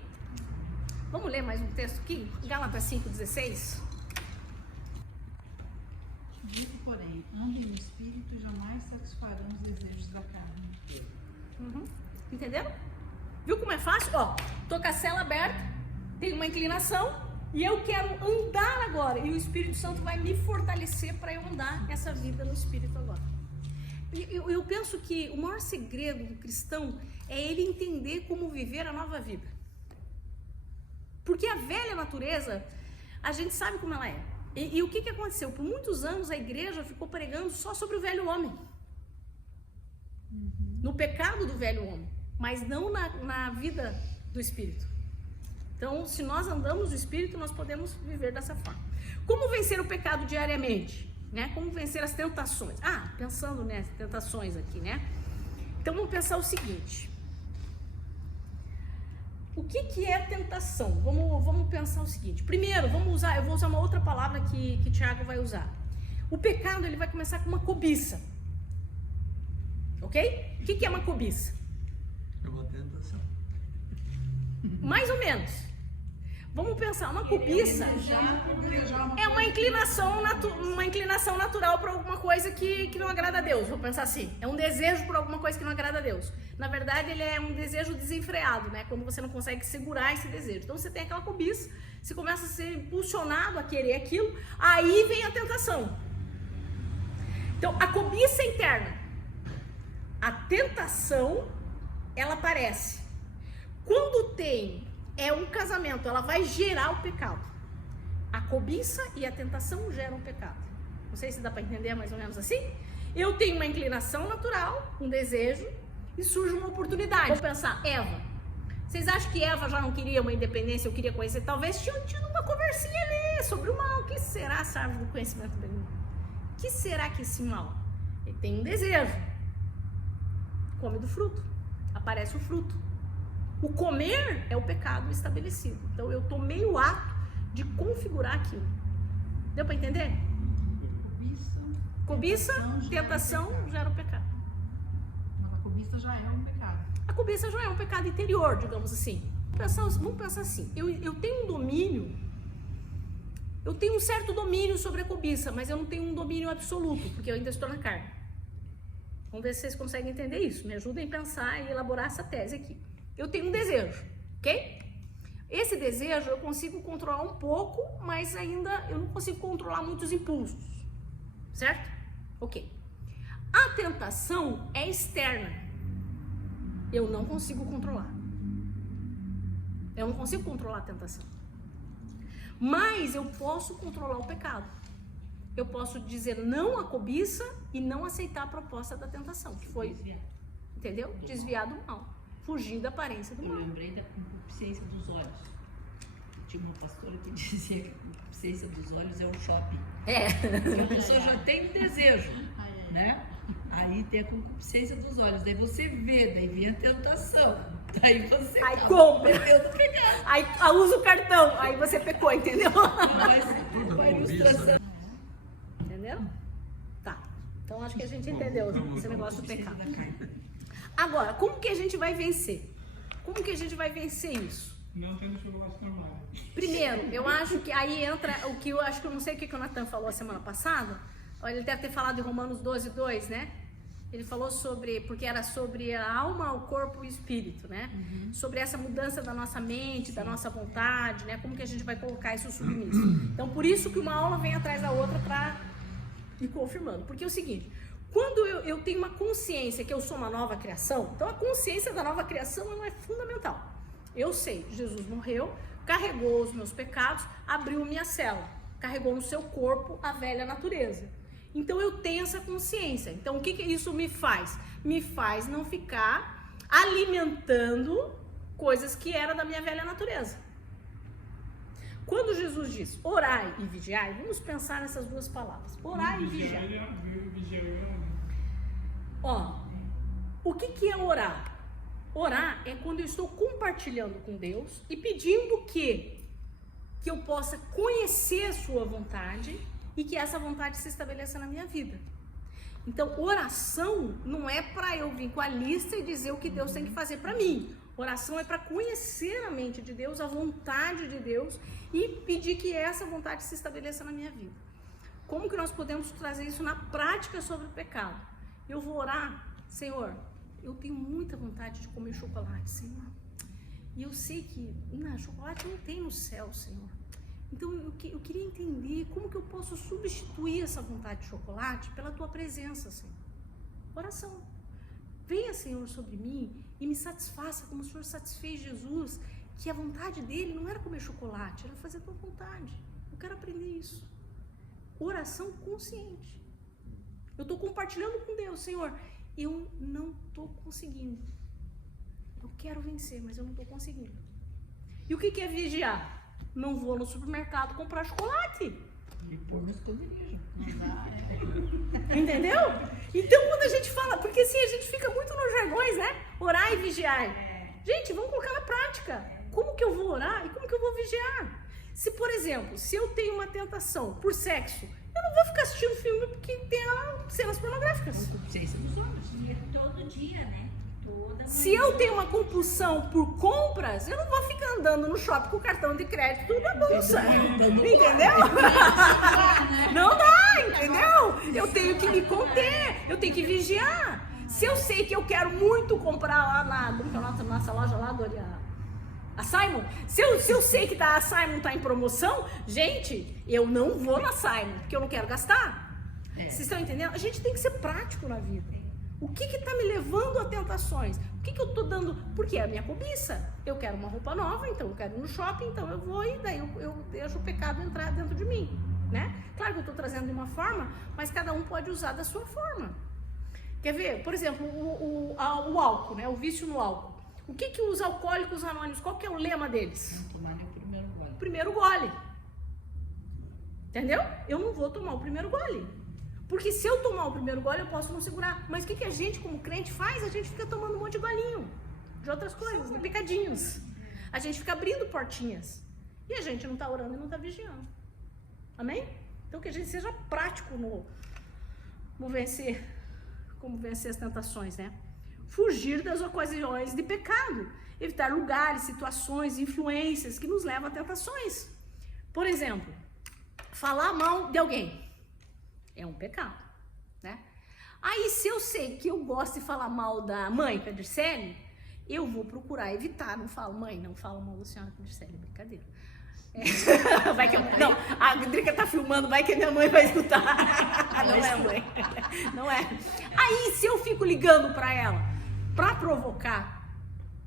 Vamos ler mais um texto aqui? Gálatas 5,16. Digo, porém, andem no Espírito e jamais satisfarão os desejos da carne. Entenderam? Viu como é fácil? Ó, tô com a cela aberta, tenho uma inclinação e eu quero andar agora. E o Espírito Santo vai me fortalecer para eu andar essa vida no Espírito agora. Eu penso que o maior segredo do cristão é ele entender como viver a nova vida. Porque a velha natureza, a gente sabe como ela é. E o que aconteceu? Por muitos anos a igreja ficou pregando só sobre o velho homem. No pecado do velho homem. Mas não na vida do Espírito. Então, se nós andamos no Espírito, nós podemos viver dessa forma. Como vencer o pecado diariamente? Né? Como vencer as tentações? Pensando nas tentações aqui, né? Então, vamos pensar o seguinte. O que é tentação? Vamos pensar o seguinte. Primeiro, eu vou usar uma outra palavra que Tiago vai usar. O pecado, ele vai começar com uma cobiça. Ok? O que é uma cobiça? É uma tentação. Mais ou menos. Vamos pensar, uma cobiça é uma inclinação natural para alguma coisa que não agrada a Deus. Vou pensar assim, é um desejo por alguma coisa que não agrada a Deus. Na verdade, ele é um desejo desenfreado, né? Quando você não consegue segurar esse desejo. Então, você tem aquela cobiça, você começa a ser impulsionado a querer aquilo, aí vem a tentação. Então, a cobiça é interna. A tentação ela aparece. Quando tem um casamento, ela vai gerar o pecado. A cobiça e a tentação geram o pecado. Não sei se dá para entender mais ou menos assim. Eu tenho uma inclinação natural, um desejo, e surge uma oportunidade. Vou pensar, Eva. Vocês acham que Eva já não queria uma independência, eu queria conhecer? Talvez tinham tido uma conversinha ali sobre o mal. O que será essa árvore do conhecimento do bem e do mal? O que será que esse mal? Ele tem um desejo. Come do fruto. Aparece o fruto. O comer é o pecado estabelecido. Então eu tomei o ato de configurar aquilo. Deu para entender? Cobiça, tentação gera o pecado. Mas a cobiça já é um pecado. A cobiça já é um pecado interior, digamos assim. Vamos pensar assim. Eu tenho um domínio, eu tenho um certo domínio sobre a cobiça, mas eu não tenho um domínio absoluto, porque eu ainda estou na carne. Vamos ver se vocês conseguem entender isso. Me ajudem a pensar e elaborar essa tese aqui. Eu tenho um desejo, ok? Esse desejo eu consigo controlar um pouco, mas ainda eu não consigo controlar muitos impulsos, certo? Ok. A tentação é externa. Eu não consigo controlar. Eu não consigo controlar a tentação. Mas eu posso controlar o pecado. Eu posso dizer não à cobiça e não aceitar a proposta da tentação, que foi, entendeu? Desviar do mal. Fugir da aparência do Eu mal. lembrei da concupiscência dos olhos. Tinha uma pastora que dizia que a concupiscência dos olhos é um shopping. É. A pessoa já tem um desejo, né? Aí tem a concupiscência dos olhos. Daí você vê, daí vem a tentação. Daí você Aí acaba compra. cometendo o pecado. Aí usa o cartão, aí você pecou, entendeu? Mas uma ilustração. Entendeu? Tá. Então acho que a gente entendeu esse negócio do pecado. Da carne. Agora, como que a gente vai vencer? Como que a gente vai vencer isso? Não tendo chocolate normal. Primeiro, eu acho que aí entra o que eu acho que eu não sei o que o Natan falou a semana passada. Ele deve ter falado em Romanos 12:2, né? Ele falou sobre, porque era sobre a alma, o corpo e o espírito, né? Sobre essa mudança da nossa mente, da nossa vontade, né? Como que a gente vai colocar isso submisso. Então, por isso que uma aula vem atrás da outra para ir confirmando. Porque é o seguinte, quando eu tenho uma consciência que eu sou uma nova criação, então a consciência da nova criação ela é fundamental. Eu sei, Jesus morreu, carregou os meus pecados, abriu minha cela, carregou no seu corpo a velha natureza. Então eu tenho essa consciência. Então o que isso me faz? Me faz não ficar alimentando coisas que eram da minha velha natureza. Quando Jesus diz orai e vigiai, vamos pensar nessas duas palavras. Orai e vigiai. Ó, o que é orar? Orar é quando eu estou compartilhando com Deus e pedindo que eu possa conhecer a sua vontade e que essa vontade se estabeleça na minha vida. Então, oração não é para eu vir com a lista e dizer o que Deus tem que fazer para mim. Oração é para conhecer a mente de Deus, a vontade de Deus e pedir que essa vontade se estabeleça na minha vida. Como que nós podemos trazer isso na prática sobre o pecado? Eu vou orar, Senhor, eu tenho muita vontade de comer chocolate, Senhor. E eu sei que chocolate não tem no céu, Senhor. Então eu queria entender como que eu posso substituir essa vontade de chocolate pela tua presença, Senhor. Oração. Venha, Senhor, sobre mim e me satisfaça como o Senhor satisfez Jesus, que a vontade dele não era comer chocolate, era fazer a tua vontade. Eu quero aprender isso. Oração consciente. Eu estou compartilhando com Deus, Senhor, eu não estou conseguindo. Eu quero vencer, mas eu não estou conseguindo. E o que é vigiar? Não vou no supermercado comprar chocolate. E pôr no esconderijo. Entendeu? Então quando a gente fala, porque assim a gente fica muito nos jargões, né? Orar e vigiar. Gente, vamos colocar na prática. Como que eu vou orar e como que eu vou vigiar? Se, por exemplo, se eu tenho uma tentação por sexo, eu não vou ficar assistindo filme porque tem cenas pornográficas. Concupiscência dos olhos. E é todo dia, né? Toda Se eu tenho uma compulsão por compras, eu não vou ficar andando no shopping com o cartão de crédito na bolsa. Entendeu? Não dá, entendeu? Eu tenho que me conter, eu tenho que vigiar. Se eu sei que eu quero muito comprar lá na nossa loja lá, a Simon, se eu sei que a Simon tá em promoção, gente, eu não vou na Simon, porque eu não quero gastar. Vocês estão entendendo? A gente tem que ser prático na vida. O que está me levando a tentações? O que eu tô dando? Porque é a minha cobiça. Eu quero uma roupa nova, então eu quero ir no shopping, então eu vou e daí eu deixo o pecado entrar dentro de mim, né? Claro que eu tô trazendo de uma forma, mas cada um pode usar da sua forma. Quer ver? Por exemplo, o álcool, né? O vício no álcool. O que os alcoólicos anônimos, qual que é o lema deles? Não tomar nem o primeiro gole. O primeiro gole. Entendeu? Eu não vou tomar o primeiro gole. Porque se eu tomar o primeiro gole, eu posso não segurar. Mas o que a gente, como crente, faz? A gente fica tomando um monte de golinho de outras coisas, de pecadinhos. A gente fica abrindo portinhas. E a gente não está orando e não está vigiando. Amém? Então que a gente seja prático no vencer, como vencer as tentações, né? Fugir das ocasiões de pecado. Evitar lugares, situações, influências que nos levam a tentações. Por exemplo, falar mal de alguém. É um pecado, né? Aí, se eu sei que eu gosto de falar mal da mãe Pedricelli, eu vou procurar evitar. Não falo, mãe, não fala mal da senhora Pedricelli, brincadeira. Vai que não, a Drica tá filmando, vai que minha mãe vai escutar. Não é, mãe. Não é. Aí, se eu fico ligando pra ela, pra provocar,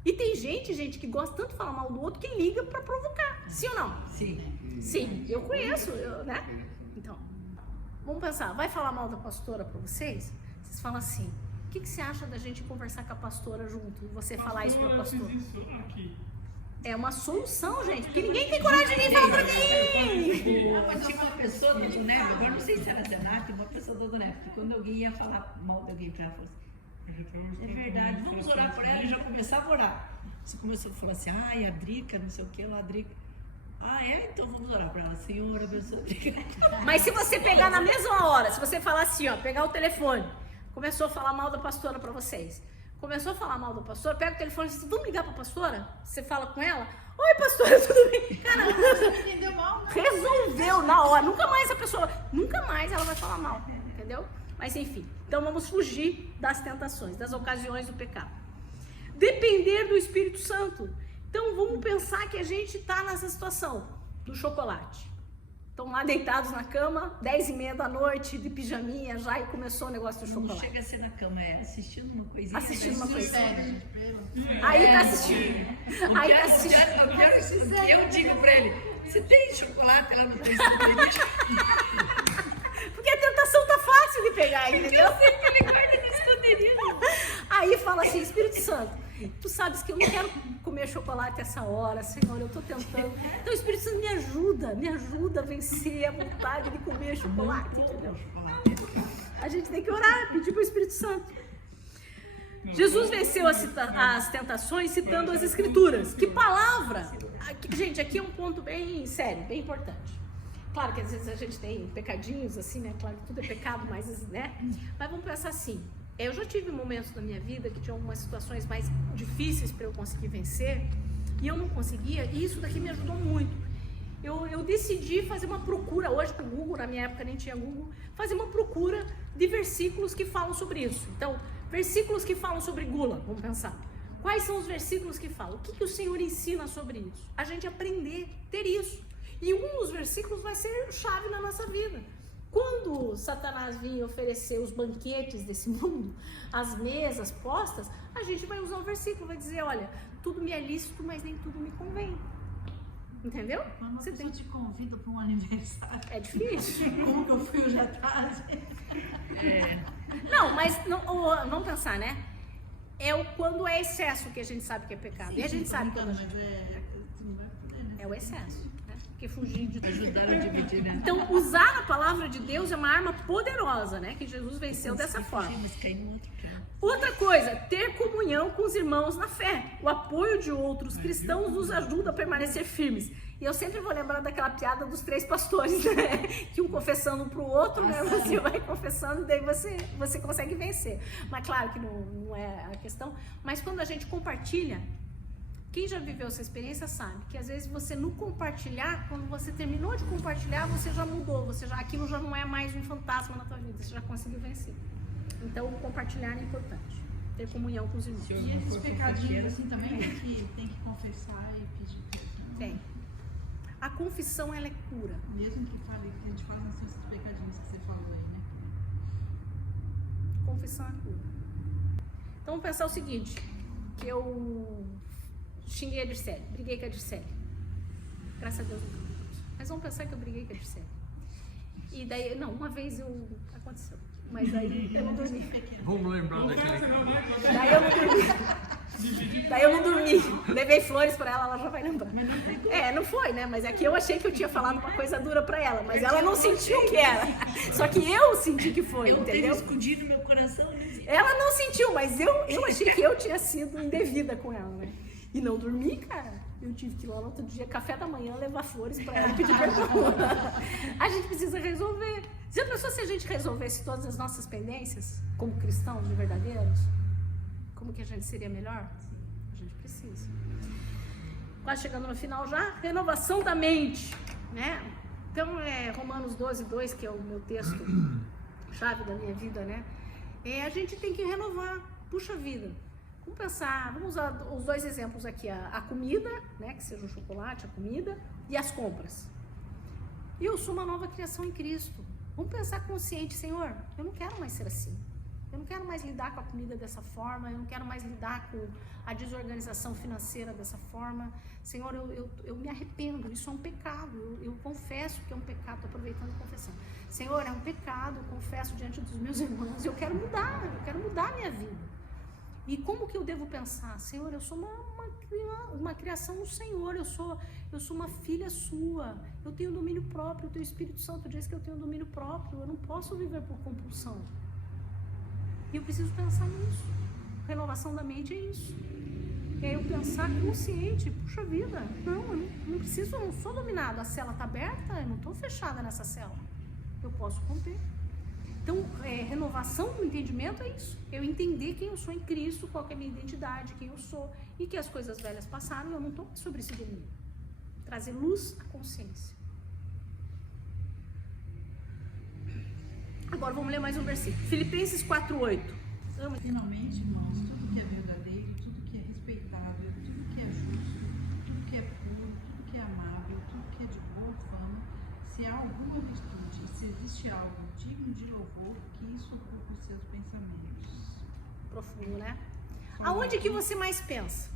e tem gente que gosta tanto de falar mal do outro que liga pra provocar. Sim ou não? Sim. Sim, eu conheço, né? Então, vamos pensar, vai falar mal da pastora pra vocês? Vocês falam assim, o que você acha da gente conversar com a pastora junto e você falar isso pra pastora? Eu fiz isso aqui. É uma solução, gente, porque ninguém tem coragem de vir falar pra mim. Tinha uma pessoa da Dunep, agora não sei se era Zenate, uma pessoa da Dunep, que quando alguém ia falar mal de alguém pra ela, falou assim, é verdade, vamos orar por ela, e já começava a orar. Você começou a falar assim, ai, a Drica, não sei o que, lá a Drica. Ah, é? Então vamos orar pra ela. Senhor, abençoa a Drica. Mas se você pegar na mesma hora, se você falar assim, ó, pegar o telefone, começou a falar mal da pastora pra vocês. Começou a falar mal da pastora, pega o telefone e diz, vamos ligar pra pastora? Você fala com ela, oi pastora, tudo bem? Caramba, Entendeu mal, né? resolveu na hora, nunca mais ela vai falar mal, entendeu? Mas enfim, então vamos fugir das tentações, das ocasiões do pecado. Depender do Espírito Santo. Então vamos pensar que a gente tá nessa situação do chocolate. Estão lá deitados na cama, 10h30 da noite, de pijaminha já, e começou o negócio do Não chocolate. chega a ser na cama, é assistindo uma coisinha. Assistindo uma coisinha. Sério, Aí tá assistindo. Aí tá assistindo. O que eu digo pra ele, você tem chocolate lá no teu esconderijo? Porque a tentação tá fácil de pegar, entendeu? Ele guarda no esconderijo. Aí fala assim, Espírito Santo, tu sabes que eu não quero comer chocolate essa hora, Senhor, eu tô tentando. Então o Espírito Santo me ajuda a vencer a vontade de comer chocolate, entendeu? A gente tem que orar, pedir pro Espírito Santo. Jesus venceu as tentações citando as Escrituras. Que palavra! Gente, aqui é um ponto bem sério, bem importante. Claro que às vezes a gente tem pecadinhos assim, né? Claro que tudo é pecado, mas, né? Mas vamos pensar assim. Eu já tive momentos na minha vida que tinha algumas situações mais difíceis para eu conseguir vencer e eu não conseguia, e isso daqui me ajudou muito. Eu decidi fazer uma procura, hoje com o Google, na minha época nem tinha Google, fazer uma procura de versículos que falam sobre isso. Então, versículos que falam sobre gula, vamos pensar. Quais são os versículos que falam? O que o Senhor ensina sobre isso? A gente aprender, ter isso. E um dos versículos vai ser chave na nossa vida. Quando Satanás vinha oferecer os banquetes desse mundo, as mesas postas, a gente vai usar o versículo, vai dizer, olha, tudo me é lícito, mas nem tudo me convém. Entendeu? Quando uma pessoa te convida para um aniversário, É difícil. como que eu fui hoje à tarde? Não, mas vamos pensar, né? Quando é excesso que a gente sabe que é pecado. E a gente sabe quando a gente... Não vai poder, né? É o excesso, né? Porque fugir de tudo. Ajudaram a dividir, né? Então, usar a palavra de Deus é uma arma poderosa, né? Que Jesus venceu dessa forma. Mas cai no outro canto. Outra coisa, ter comunhão com os irmãos na fé. O apoio de outros cristãos nos ajuda a permanecer firmes. E eu sempre vou lembrar daquela piada dos 3 pastores, né? Que um confessando um pro outro, né? Você vai confessando e daí você consegue vencer. Mas claro que não é a questão. Mas quando a gente compartilha, quem já viveu essa experiência sabe que às vezes você no compartilhar, quando você terminou de compartilhar, você já mudou, aquilo já não é mais um fantasma na tua vida, você já conseguiu vencer. Então, compartilhar é importante, ter comunhão com os irmãos. E esses pecadinhos assim também tem que confessar e pedir perdão. Tem. A confissão, ela é cura. Mesmo que a gente fala assim, esses pecadinhos que você falou aí, né? Confissão é cura. Então, vamos pensar o seguinte, que eu xinguei a Dircele, briguei com a Dircele. Graças a Deus não. Mas vamos pensar que eu briguei com a Dircele. E daí, não, uma vez aconteceu. Mas aí eu não dormi. Vamos lembrar daquele cara. Daí eu não dormi. Levei flores pra ela, ela já vai lembrar. Não foi, né? Mas é que eu achei que eu tinha falado uma coisa dura pra ela, mas ela não sentiu que era. Só que eu senti que foi, Eu tenho entendeu? escondido no meu coração. Ela não sentiu, mas eu achei que eu tinha sido indevida com ela, né? E não dormi, cara. Eu tive que ir lá no outro dia, café da manhã, levar flores pra ela e pedir perdão. A gente precisa resolver. Já pensou se a gente resolvesse todas as nossas pendências, como cristãos de verdadeiros? Como que a gente seria melhor? A gente precisa. Quase chegando no final já, renovação da mente, né? Então, Romanos 12:2, que é o meu texto chave da minha vida, né? A gente tem que renovar. Puxa vida. Vamos pensar, vamos usar os dois exemplos aqui, a comida, né, que seja o chocolate, a comida, e as compras. Eu sou uma nova criação em Cristo. Vamos pensar consciente, Senhor, eu não quero mais ser assim. Eu não quero mais lidar com a comida dessa forma, eu não quero mais lidar com a desorganização financeira dessa forma. Senhor, eu me arrependo, isso é um pecado, eu confesso que é um pecado, estou aproveitando e confessando. Senhor, é um pecado, eu confesso diante dos meus irmãos, eu quero mudar a minha vida. E como que eu devo pensar? Senhor, eu sou uma criação do Senhor, eu sou uma filha sua, eu tenho domínio próprio, o teu Espírito Santo diz que eu tenho domínio próprio, eu não posso viver por compulsão. E eu preciso pensar nisso. Renovação da mente é isso. É eu pensar consciente, puxa vida, eu não preciso, eu não sou dominado, a cela está aberta, eu não estou fechada nessa cela, eu posso conter. Então, renovação do entendimento é isso. Eu entender quem eu sou em Cristo, qual que é a minha identidade, quem eu sou, e que as coisas velhas passaram e eu não estou sobre esse domínio. Trazer luz à consciência. Agora vamos ler mais um versículo. Filipenses 4:8. Finalmente, irmãos, tudo que é verdadeiro, tudo que é respeitável, tudo que é justo, tudo que é puro, tudo que é amável, tudo que é de boa fama, se há alguma virtude, se existe algo digno de louvor, que isso ocupe os seus pensamentos. Profundo, né? Aonde que você mais pensa?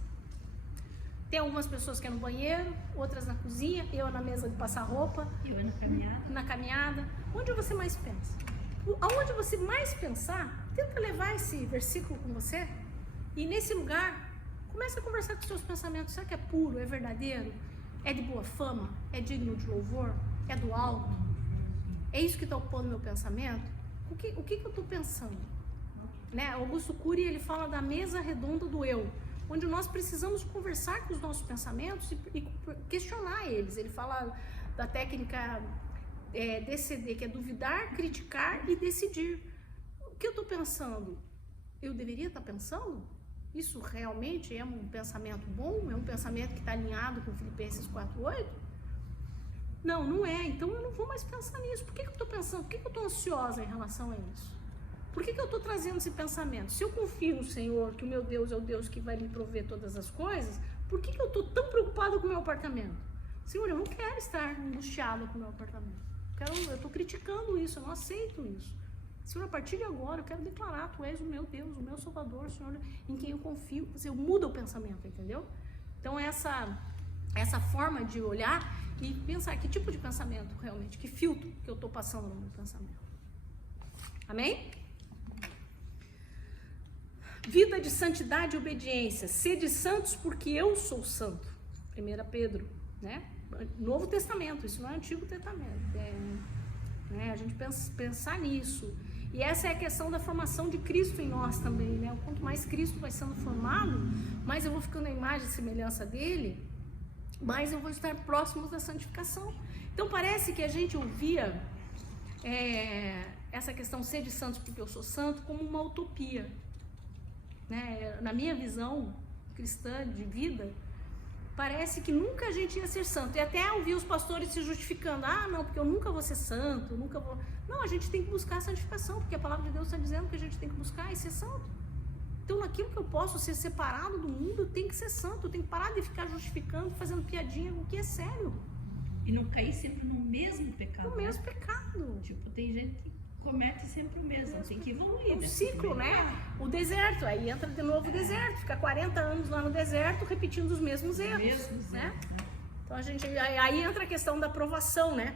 Tem algumas pessoas que é no banheiro, outras na cozinha, eu na mesa de passar roupa, Eu na caminhada. Onde você mais pensa? Aonde você mais pensar, tenta levar esse versículo com você e nesse lugar, comece a conversar com os seus pensamentos. Será que é puro, é verdadeiro? É de boa fama? É digno de louvor? É do alto? É isso que está ocupando meu pensamento? O que eu estou pensando? Né? Augusto Cury, ele fala da mesa redonda do eu, onde nós precisamos conversar com os nossos pensamentos e questionar eles. Ele fala da técnica DCD, que é duvidar, criticar e decidir. O que eu estou pensando? Eu deveria estar pensando? Isso realmente é um pensamento bom? É um pensamento que está alinhado com Filipenses 4:8? Não, não é. Então eu não vou mais pensar nisso. Por que eu estou pensando? Por que eu estou ansiosa em relação a isso? Por que eu estou trazendo esse pensamento? Se eu confio no Senhor, que o meu Deus é o Deus que vai me prover todas as coisas, por que eu estou tão preocupada com o meu apartamento? Senhor, eu não quero estar angustiada com o meu apartamento. Eu estou criticando isso, eu não aceito isso. Senhor, a partir de agora eu quero declarar, Tu és o meu Deus, o meu Salvador, Senhor, em quem eu confio. Eu mudo o pensamento, entendeu? Então essa forma de olhar e pensar que tipo de pensamento realmente, que filtro que eu estou passando no meu pensamento. Amém? Vida de santidade e obediência. Sede santos porque eu sou santo. 1 Pedro, né? Novo Testamento, isso não é Antigo Testamento. A gente pensar nisso. E essa é a questão da formação de Cristo em nós também, né? Quanto mais Cristo vai sendo formado, mais eu vou ficando a imagem e semelhança dele, mais eu vou estar próximo da santificação. Então parece que a gente ouvia essa questão ser de santos porque eu sou santo como uma utopia, né? Na minha visão cristã de vida, parece que nunca a gente ia ser santo. E até ouvir os pastores se justificando. Não, porque eu nunca vou ser santo, nunca vou... Não, a gente tem que buscar a santificação, porque a palavra de Deus está dizendo que a gente tem que buscar e ser santo. Então, naquilo que eu posso ser separado do mundo, eu tenho que ser santo, eu tenho que parar de ficar justificando, fazendo piadinha com o que é sério. E não cair sempre no mesmo pecado. No mesmo pecado. Tipo, tem gente comete sempre o mesmo, tem que evoluir. Um ciclo, né? O deserto, aí entra de novo o deserto, fica 40 anos lá no deserto repetindo os mesmos erros, né? Então aí entra a questão da provação, né?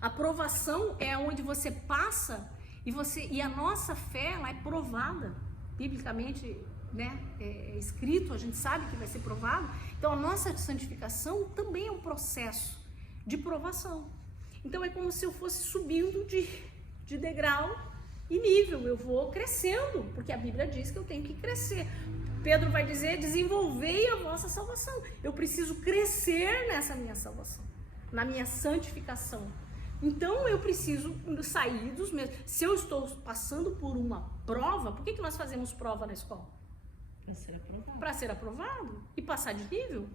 A provação é onde você passa e a nossa fé ela é provada, biblicamente, né? É escrito, a gente sabe que vai ser provado. Então a nossa santificação também é um processo de provação. Então é como se eu fosse subindo de degrau e nível, eu vou crescendo, porque a Bíblia diz que eu tenho que crescer. Pedro vai dizer, desenvolvei a vossa salvação. Eu preciso crescer nessa minha salvação, na minha santificação. Então eu preciso sair dos meus... Se eu estou passando por uma prova, por que nós fazemos prova na escola? Para ser aprovado. Para ser aprovado e passar de nível.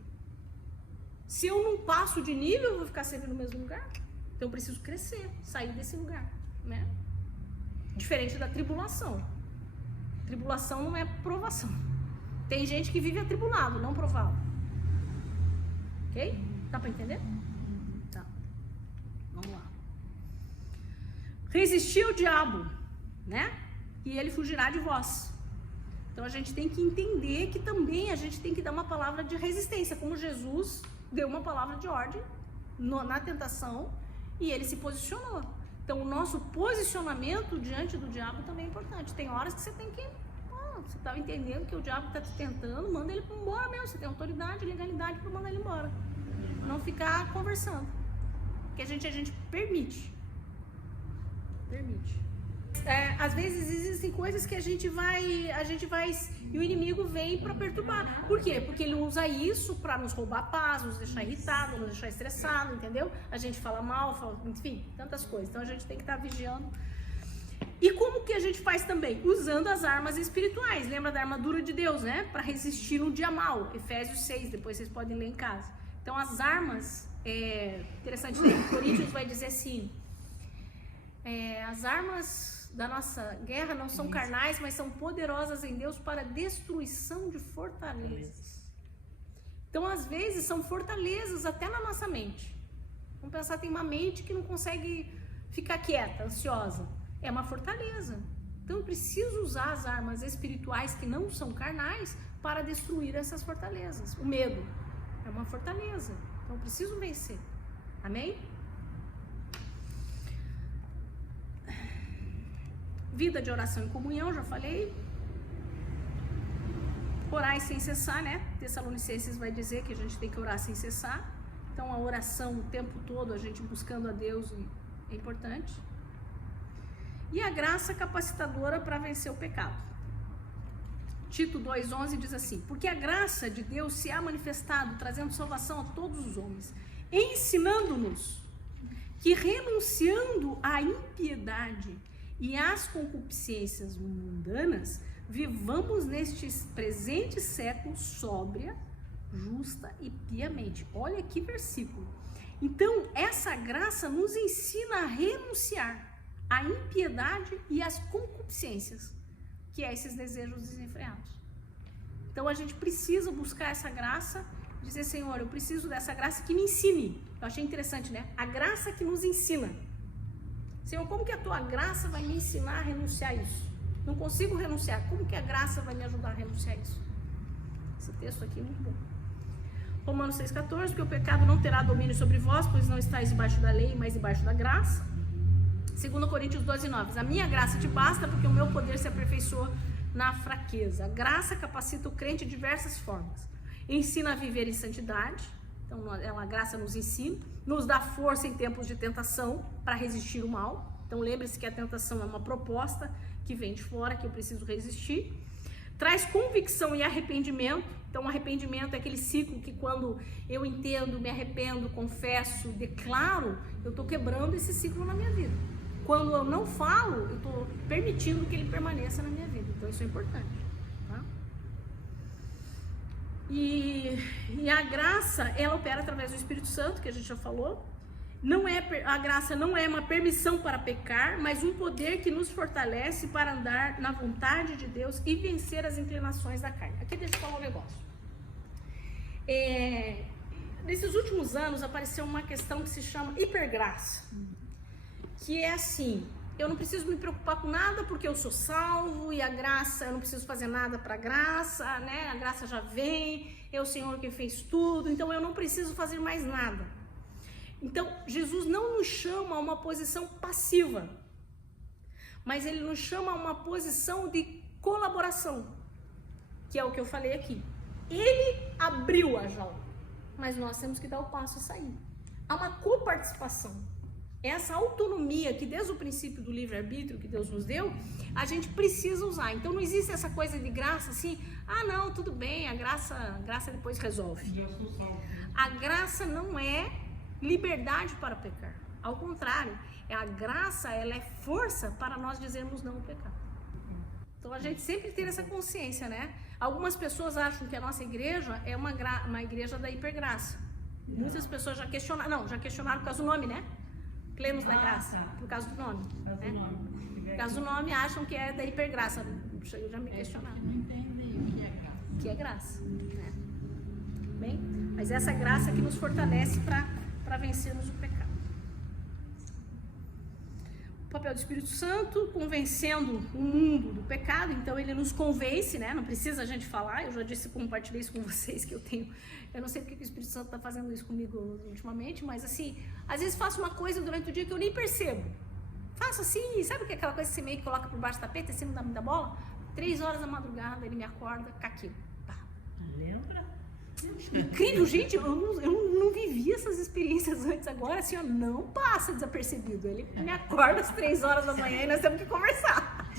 Se eu não passo de nível, eu vou ficar sempre no mesmo lugar. Então eu preciso crescer, sair desse lugar, né? Diferente da tribulação. Tribulação não é provação. Tem gente que vive atribulado, não provado. Ok? Dá para entender? Tá. Vamos lá. Resistir ao diabo, né? E ele fugirá de vós. Então a gente tem que entender que também a gente tem que dar uma palavra de resistência, como Jesus deu uma palavra de ordem na tentação e ele se posicionou. Então o nosso posicionamento diante do diabo também é importante. Tem horas que você tem que... você está entendendo que o diabo está te tentando, manda ele embora mesmo. Você tem autoridade, legalidade para mandar ele embora. Não ficar conversando. Porque a gente permite. Às vezes existem coisas que a gente vai e o inimigo vem para perturbar. Por quê? Porque ele usa isso para nos roubar a paz, nos deixar irritado, nos deixar estressado, entendeu? A gente fala mal, enfim, tantas coisas. Então a gente tem que estar vigiando. E como que a gente faz também? Usando as armas espirituais. Lembra da armadura de Deus, né? Para resistir no dia mal. Efésios 6, depois vocês podem ler em casa. Então as armas, interessante, né? Coríntios vai dizer assim, as armas da nossa guerra não são carnais, mas são poderosas em Deus para destruição de fortalezas. Então, às vezes, são fortalezas até na nossa mente. Vamos pensar, tem uma mente que não consegue ficar quieta, ansiosa. É uma fortaleza. Então, eu preciso usar as armas espirituais que não são carnais para destruir essas fortalezas. O medo é uma fortaleza. Então, eu preciso vencer. Amém? Vida de oração e comunhão, já falei. Orar sem cessar, né? Tessalonicenses vai dizer que a gente tem que orar sem cessar. Então a oração o tempo todo, a gente buscando a Deus é importante. E a graça capacitadora para vencer o pecado. Tito 2,11 diz assim: porque a graça de Deus se há manifestado, trazendo salvação a todos os homens, ensinando-nos que renunciando à impiedade e as concupiscências mundanas, vivamos neste presente século sóbria, justa e piamente. Olha que versículo. Então, essa graça nos ensina a renunciar à impiedade e às concupiscências, que é esses desejos desenfreados. Então, a gente precisa buscar essa graça, dizer, Senhor, eu preciso dessa graça que me ensine. Eu achei interessante, né? A graça que nos ensina. Senhor, como que a tua graça vai me ensinar a renunciar a isso? Não consigo renunciar. Como que a graça vai me ajudar a renunciar a isso? Esse texto aqui é muito bom. Romanos 6,14, porque o pecado não terá domínio sobre vós, pois não estáis debaixo da lei, mas debaixo da graça. 2 Coríntios 12,9, a minha graça te basta, porque o meu poder se aperfeiçoa na fraqueza. A graça capacita o crente de diversas formas. Ensina a viver em santidade. Então, a graça nos ensina, nos dá força em tempos de tentação para resistir o mal. Então, lembre-se que a tentação é uma proposta que vem de fora, que eu preciso resistir. Traz convicção e arrependimento. Então, arrependimento é aquele ciclo que quando eu entendo, me arrependo, confesso, declaro, eu estou quebrando esse ciclo na minha vida. Quando eu não falo, eu estou permitindo que ele permaneça na minha vida. Então, isso é importante. E a graça, ela opera através do Espírito Santo, que a gente já falou. A graça não é uma permissão para pecar, mas um poder que nos fortalece para andar na vontade de Deus e vencer as inclinações da carne. Aqui deixa eu falar um negócio. Nesses últimos anos apareceu uma questão que se chama hipergraça. Que é assim, eu não preciso me preocupar com nada porque eu sou salvo e a graça, eu não preciso fazer nada para a graça, né? A graça já vem, é o Senhor que fez tudo, então eu não preciso fazer mais nada. Então, Jesus não nos chama a uma posição passiva, mas Ele nos chama a uma posição de colaboração, que é o que eu falei aqui. Ele abriu a jaula, mas nós temos que dar o passo e sair. Há uma coparticipação. Essa autonomia que desde o princípio do livre-arbítrio que Deus nos deu, a gente precisa usar. Então não existe essa coisa de graça assim, não, tudo bem, a graça depois resolve. Já sou salvo. A graça não é liberdade para pecar. Ao contrário, a graça, ela é força para nós dizermos não ao pecado. Então a gente sempre tem essa consciência, né? Algumas pessoas acham que a nossa igreja é uma igreja da hipergraça. Muitas pessoas já questionaram por causa do nome, né? Plenos da graça, por causa do nome. Por causa do nome, acham que é da hipergraça. Já me questionaram. Não entendem o que é graça. O que é graça, né? Bem, mas essa graça que nos fortalece para vencermos o pecado. O papel do Espírito Santo, convencendo o mundo do pecado, então ele nos convence, né? Não precisa a gente falar, eu já disse, compartilhei isso com vocês, que eu não sei porque que o Espírito Santo está fazendo isso comigo ultimamente, mas assim, às vezes faço uma coisa durante o dia que eu nem percebo. Faço assim, sabe que é aquela coisa que você meio que coloca por baixo do tapete, assim, não dá muita bola? 3 horas da madrugada, ele me acorda, caquinho. Pá. Lembra? Incrível, gente, eu não vivi essas experiências antes, agora assim, ó, não passa desapercebido. Ele me acorda às 3 horas da manhã e nós temos que conversar.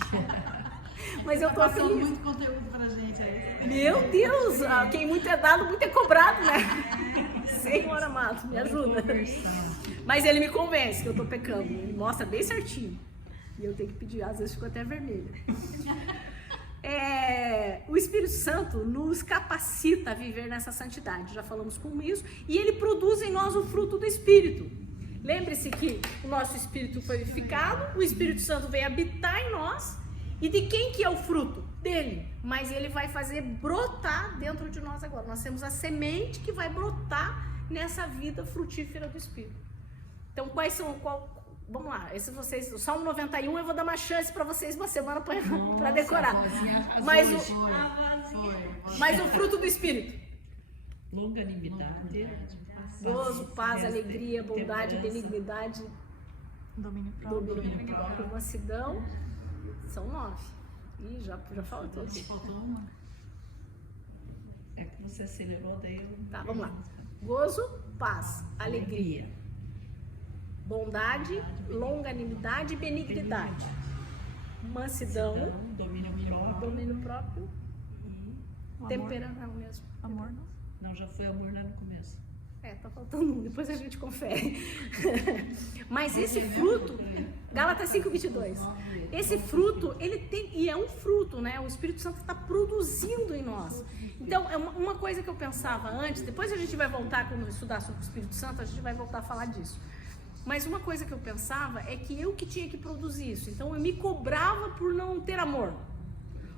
Mas eu tô Passando feliz. muito conteúdo pra gente aí. Meu Deus, quem muito é dado, muito é cobrado, né? Senhor amado, me ajuda. Mas ele me convence que eu tô pecando, ele mostra bem certinho. E eu tenho que pedir, às vezes fico até vermelha. O Espírito Santo nos capacita a viver nessa santidade, já falamos com isso, e ele produz em nós o fruto do Espírito. Lembre-se que o nosso Espírito foi vivificado, o Espírito Santo veio habitar em nós, e de quem que é o fruto? Dele, mas ele vai fazer brotar dentro de nós agora. Nós temos a semente que vai brotar nessa vida frutífera do Espírito. Então, vamos lá, o Salmo 91 eu vou dar uma chance para vocês uma semana para decorar. Mas o fruto do Espírito: longanimidade, gozo, paz, alegria, bondade, benignidade, domínio próprio, mansidão. São 9. Ih, já falou todos. Faltou uma. É que você acelerou, daí eu... Tá, vamos lá. Gozo, paz, alegria, bondade, longanimidade e benignidade. Mansidão, domínio próprio, temperança, não mesmo. Amor não? Não, já foi amor lá no começo. Tá faltando um, depois a gente confere. Mas esse fruto, Gálatas 5:22, esse fruto, ele tem, e é um fruto, né? O Espírito Santo está produzindo em nós. Então, é uma coisa que eu pensava antes, depois a gente vai voltar, quando estudar sobre o Espírito Santo, a gente vai voltar a falar disso. Mas uma coisa que eu pensava é que eu que tinha que produzir isso. Então, eu me cobrava por não ter amor.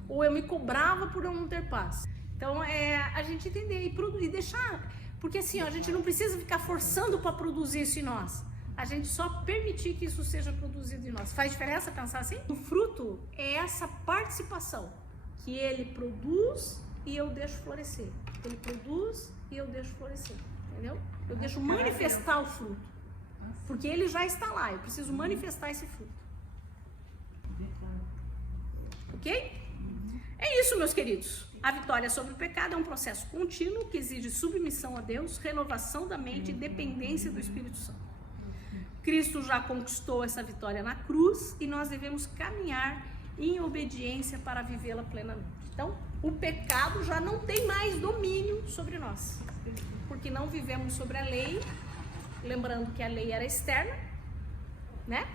Ou eu me cobrava por não ter paz. Então, a gente entender e deixar... Porque assim, a gente não precisa ficar forçando para produzir isso em nós. A gente só permitir que isso seja produzido em nós. Faz diferença pensar assim? O fruto é essa participação. Que ele produz e eu deixo florescer. Ele produz e eu deixo florescer. Entendeu? Eu deixo manifestar o fruto. Porque ele já está lá. Eu preciso manifestar esse fruto. Ok? É isso, meus queridos. A vitória sobre o pecado é um processo contínuo que exige submissão a Deus, renovação da mente e dependência do Espírito Santo. Cristo já conquistou essa vitória na cruz e nós devemos caminhar em obediência para vivê-la plenamente. Então, o pecado já não tem mais domínio sobre nós, porque não vivemos sobre a lei, lembrando que a lei era externa, né?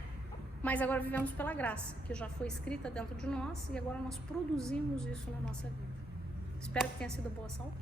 Mas agora vivemos pela graça, que já foi escrita dentro de nós e agora nós produzimos isso na nossa vida. Espero que tenha sido boa ação.